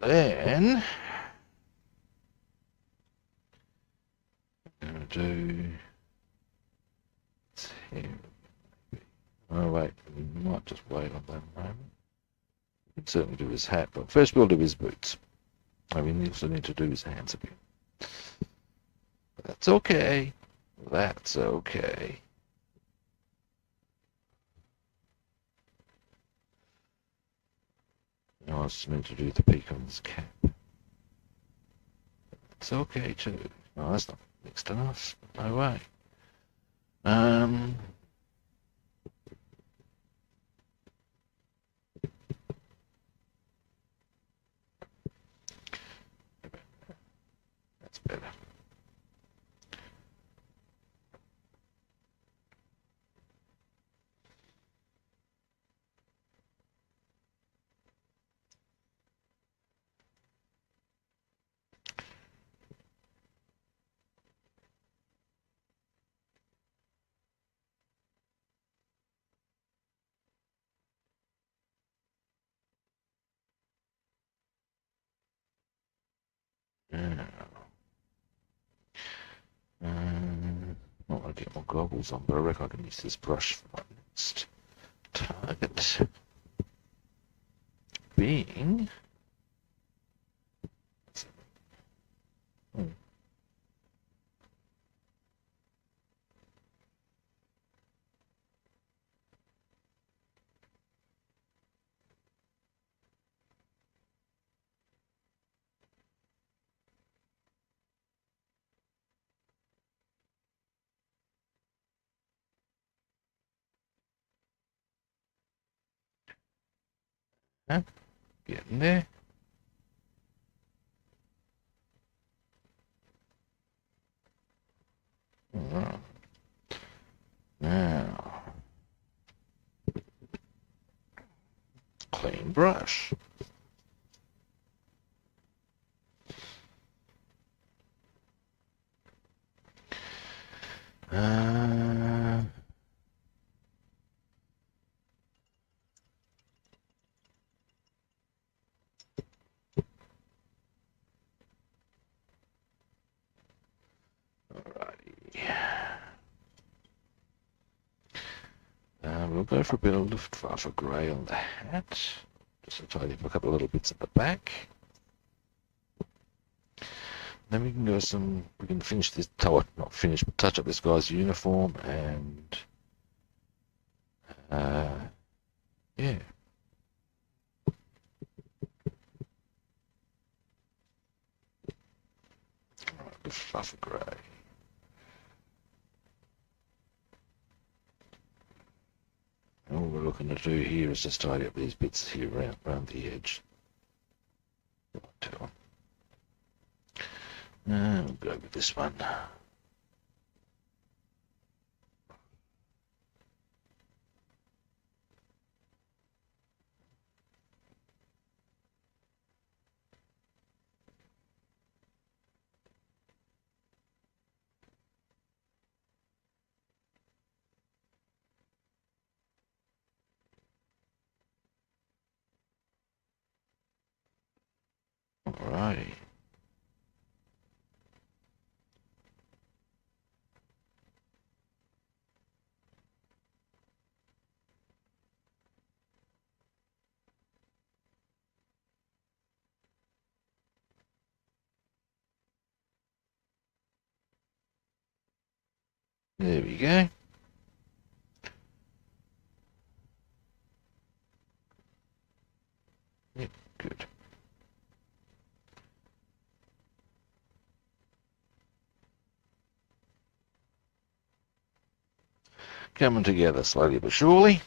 Then I'm going to do 10. Oh wait, we might just wait on that moment. We can certainly do his hat, but first we'll do his boots. I mean, we also need to do his hands a bit. That's okay. That's okay. I also need to do the peak on his cap. It's okay too. No, that's not mixed enough. No way. That's better. Yeah. I want to get more goggles on, but I reckon I can use this brush for my next target. Being... Huh? Getting there. Alright. Now, clean brush. Uh, Alrighty. We'll go for a bit of Luftwaffe grey on the hat. Just to tidy up a couple of little bits at the back. Then we can go we can finish this, not finish, but touch up this guy's uniform and, yeah. Alright, Luftwaffe grey. And all we're looking to do here is just tidy up these bits here around the edge. We'll go with this one. Alrighty. There we go. Yep, good. Coming together slowly but surely.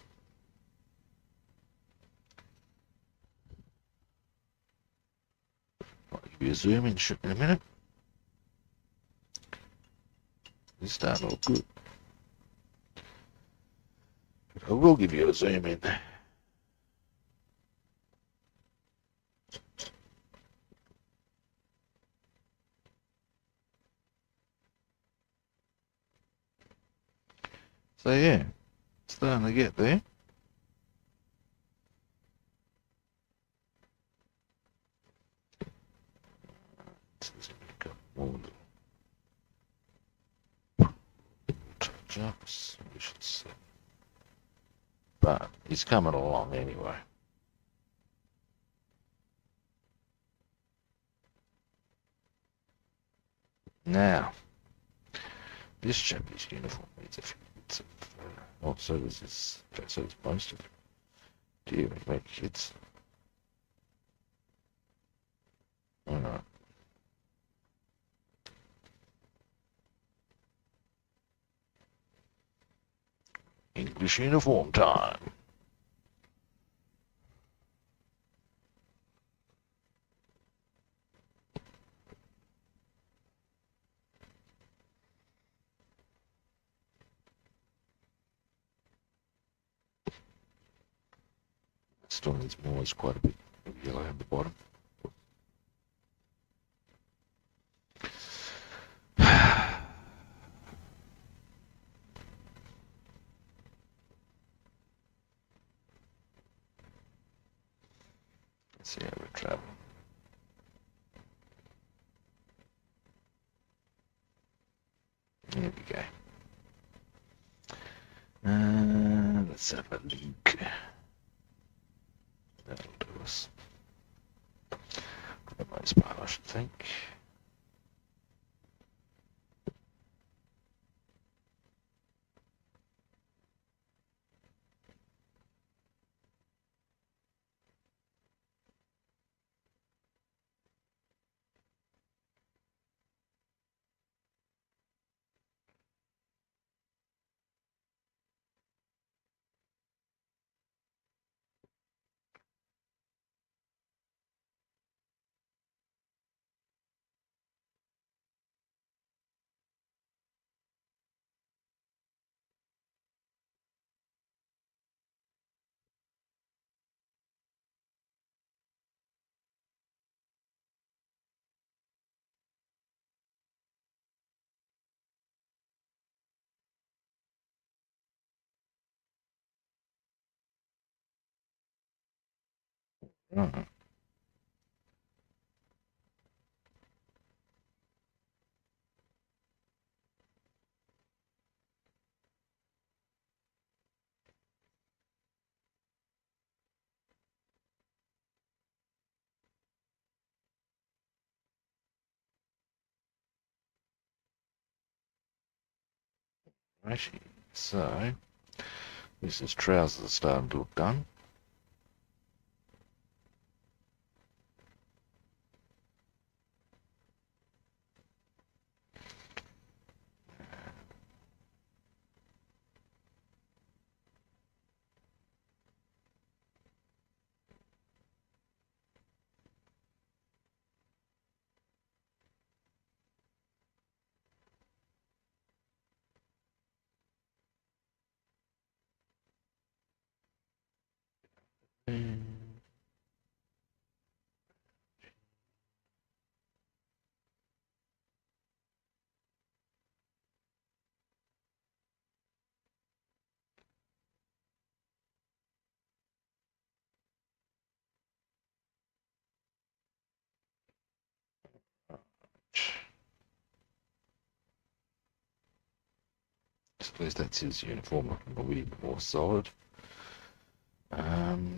I'll give you a zoom in a minute. It's starting to look good. But I will give you a zoom in. So yeah, starting to get there. More touch-ups, we should say. But he's coming along anyway. Now, this chappie's uniform needs a few bits of... oh, so does this... so does most of it. Dear, we make kids. Alright. English uniform time. Still needs more, it's quite a bit of yellow at the bottom. Let's see how we're traveling. There we go. Let's have a link. That'll do us. For the most part, I should think. Right. Righty. So, this is trousers are starting to look done. I suppose that's his uniform looking a wee bit more solid. Um,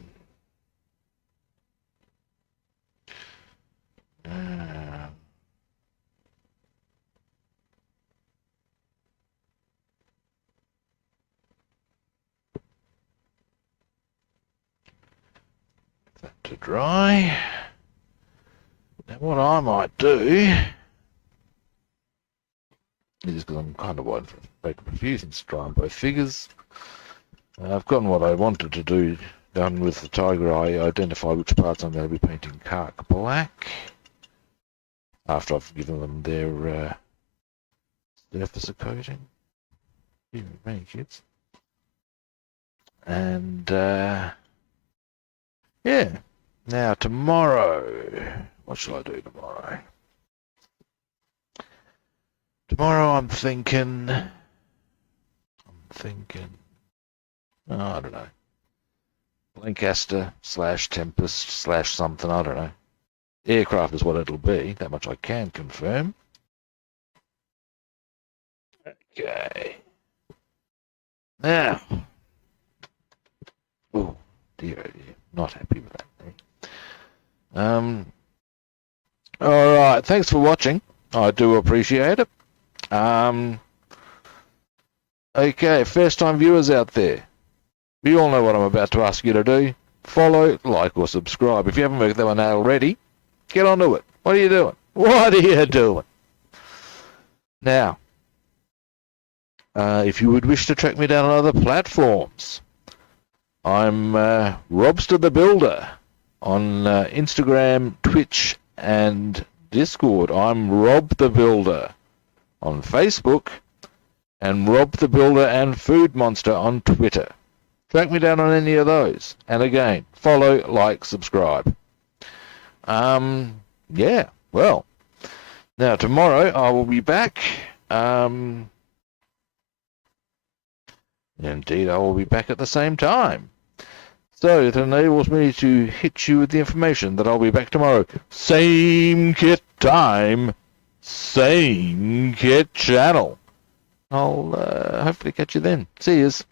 uh, that to dry. Now what I might do is, because I'm kind of waiting for a few things to dry on both figures. I've gotten what I wanted to do done with the tiger eye, identify which parts I'm going to be painting cark black after I've given them their surface coating. Many kids. And yeah, now tomorrow, what shall I do tomorrow? Tomorrow I'm thinking, oh, I don't know, Lancaster / Tempest / something, I don't know. Aircraft is what it'll be, that much I can confirm. Okay. Now, oh dear, oh dear, not happy with that thing. All right, thanks for watching. I do appreciate it. Okay, first-time viewers out there, you all know what I'm about to ask you to do. Follow, like, or subscribe. If you haven't worked that one out already, get onto it. What are you doing? What are you doing? Now, if you would wish to track me down on other platforms, I'm Robster the Builder on Instagram, Twitch, and Discord. I'm Rob the Builder on Facebook, and Rob the Builder and Food Monster on Twitter. Track me down on any of those. And again, follow, like, subscribe. Yeah, well, now tomorrow I will be back. Indeed, I will be back at the same time. So it enables me to hit you with the information that I'll be back tomorrow. Same kit time, same kit channel. I'll hopefully catch you then. See yous.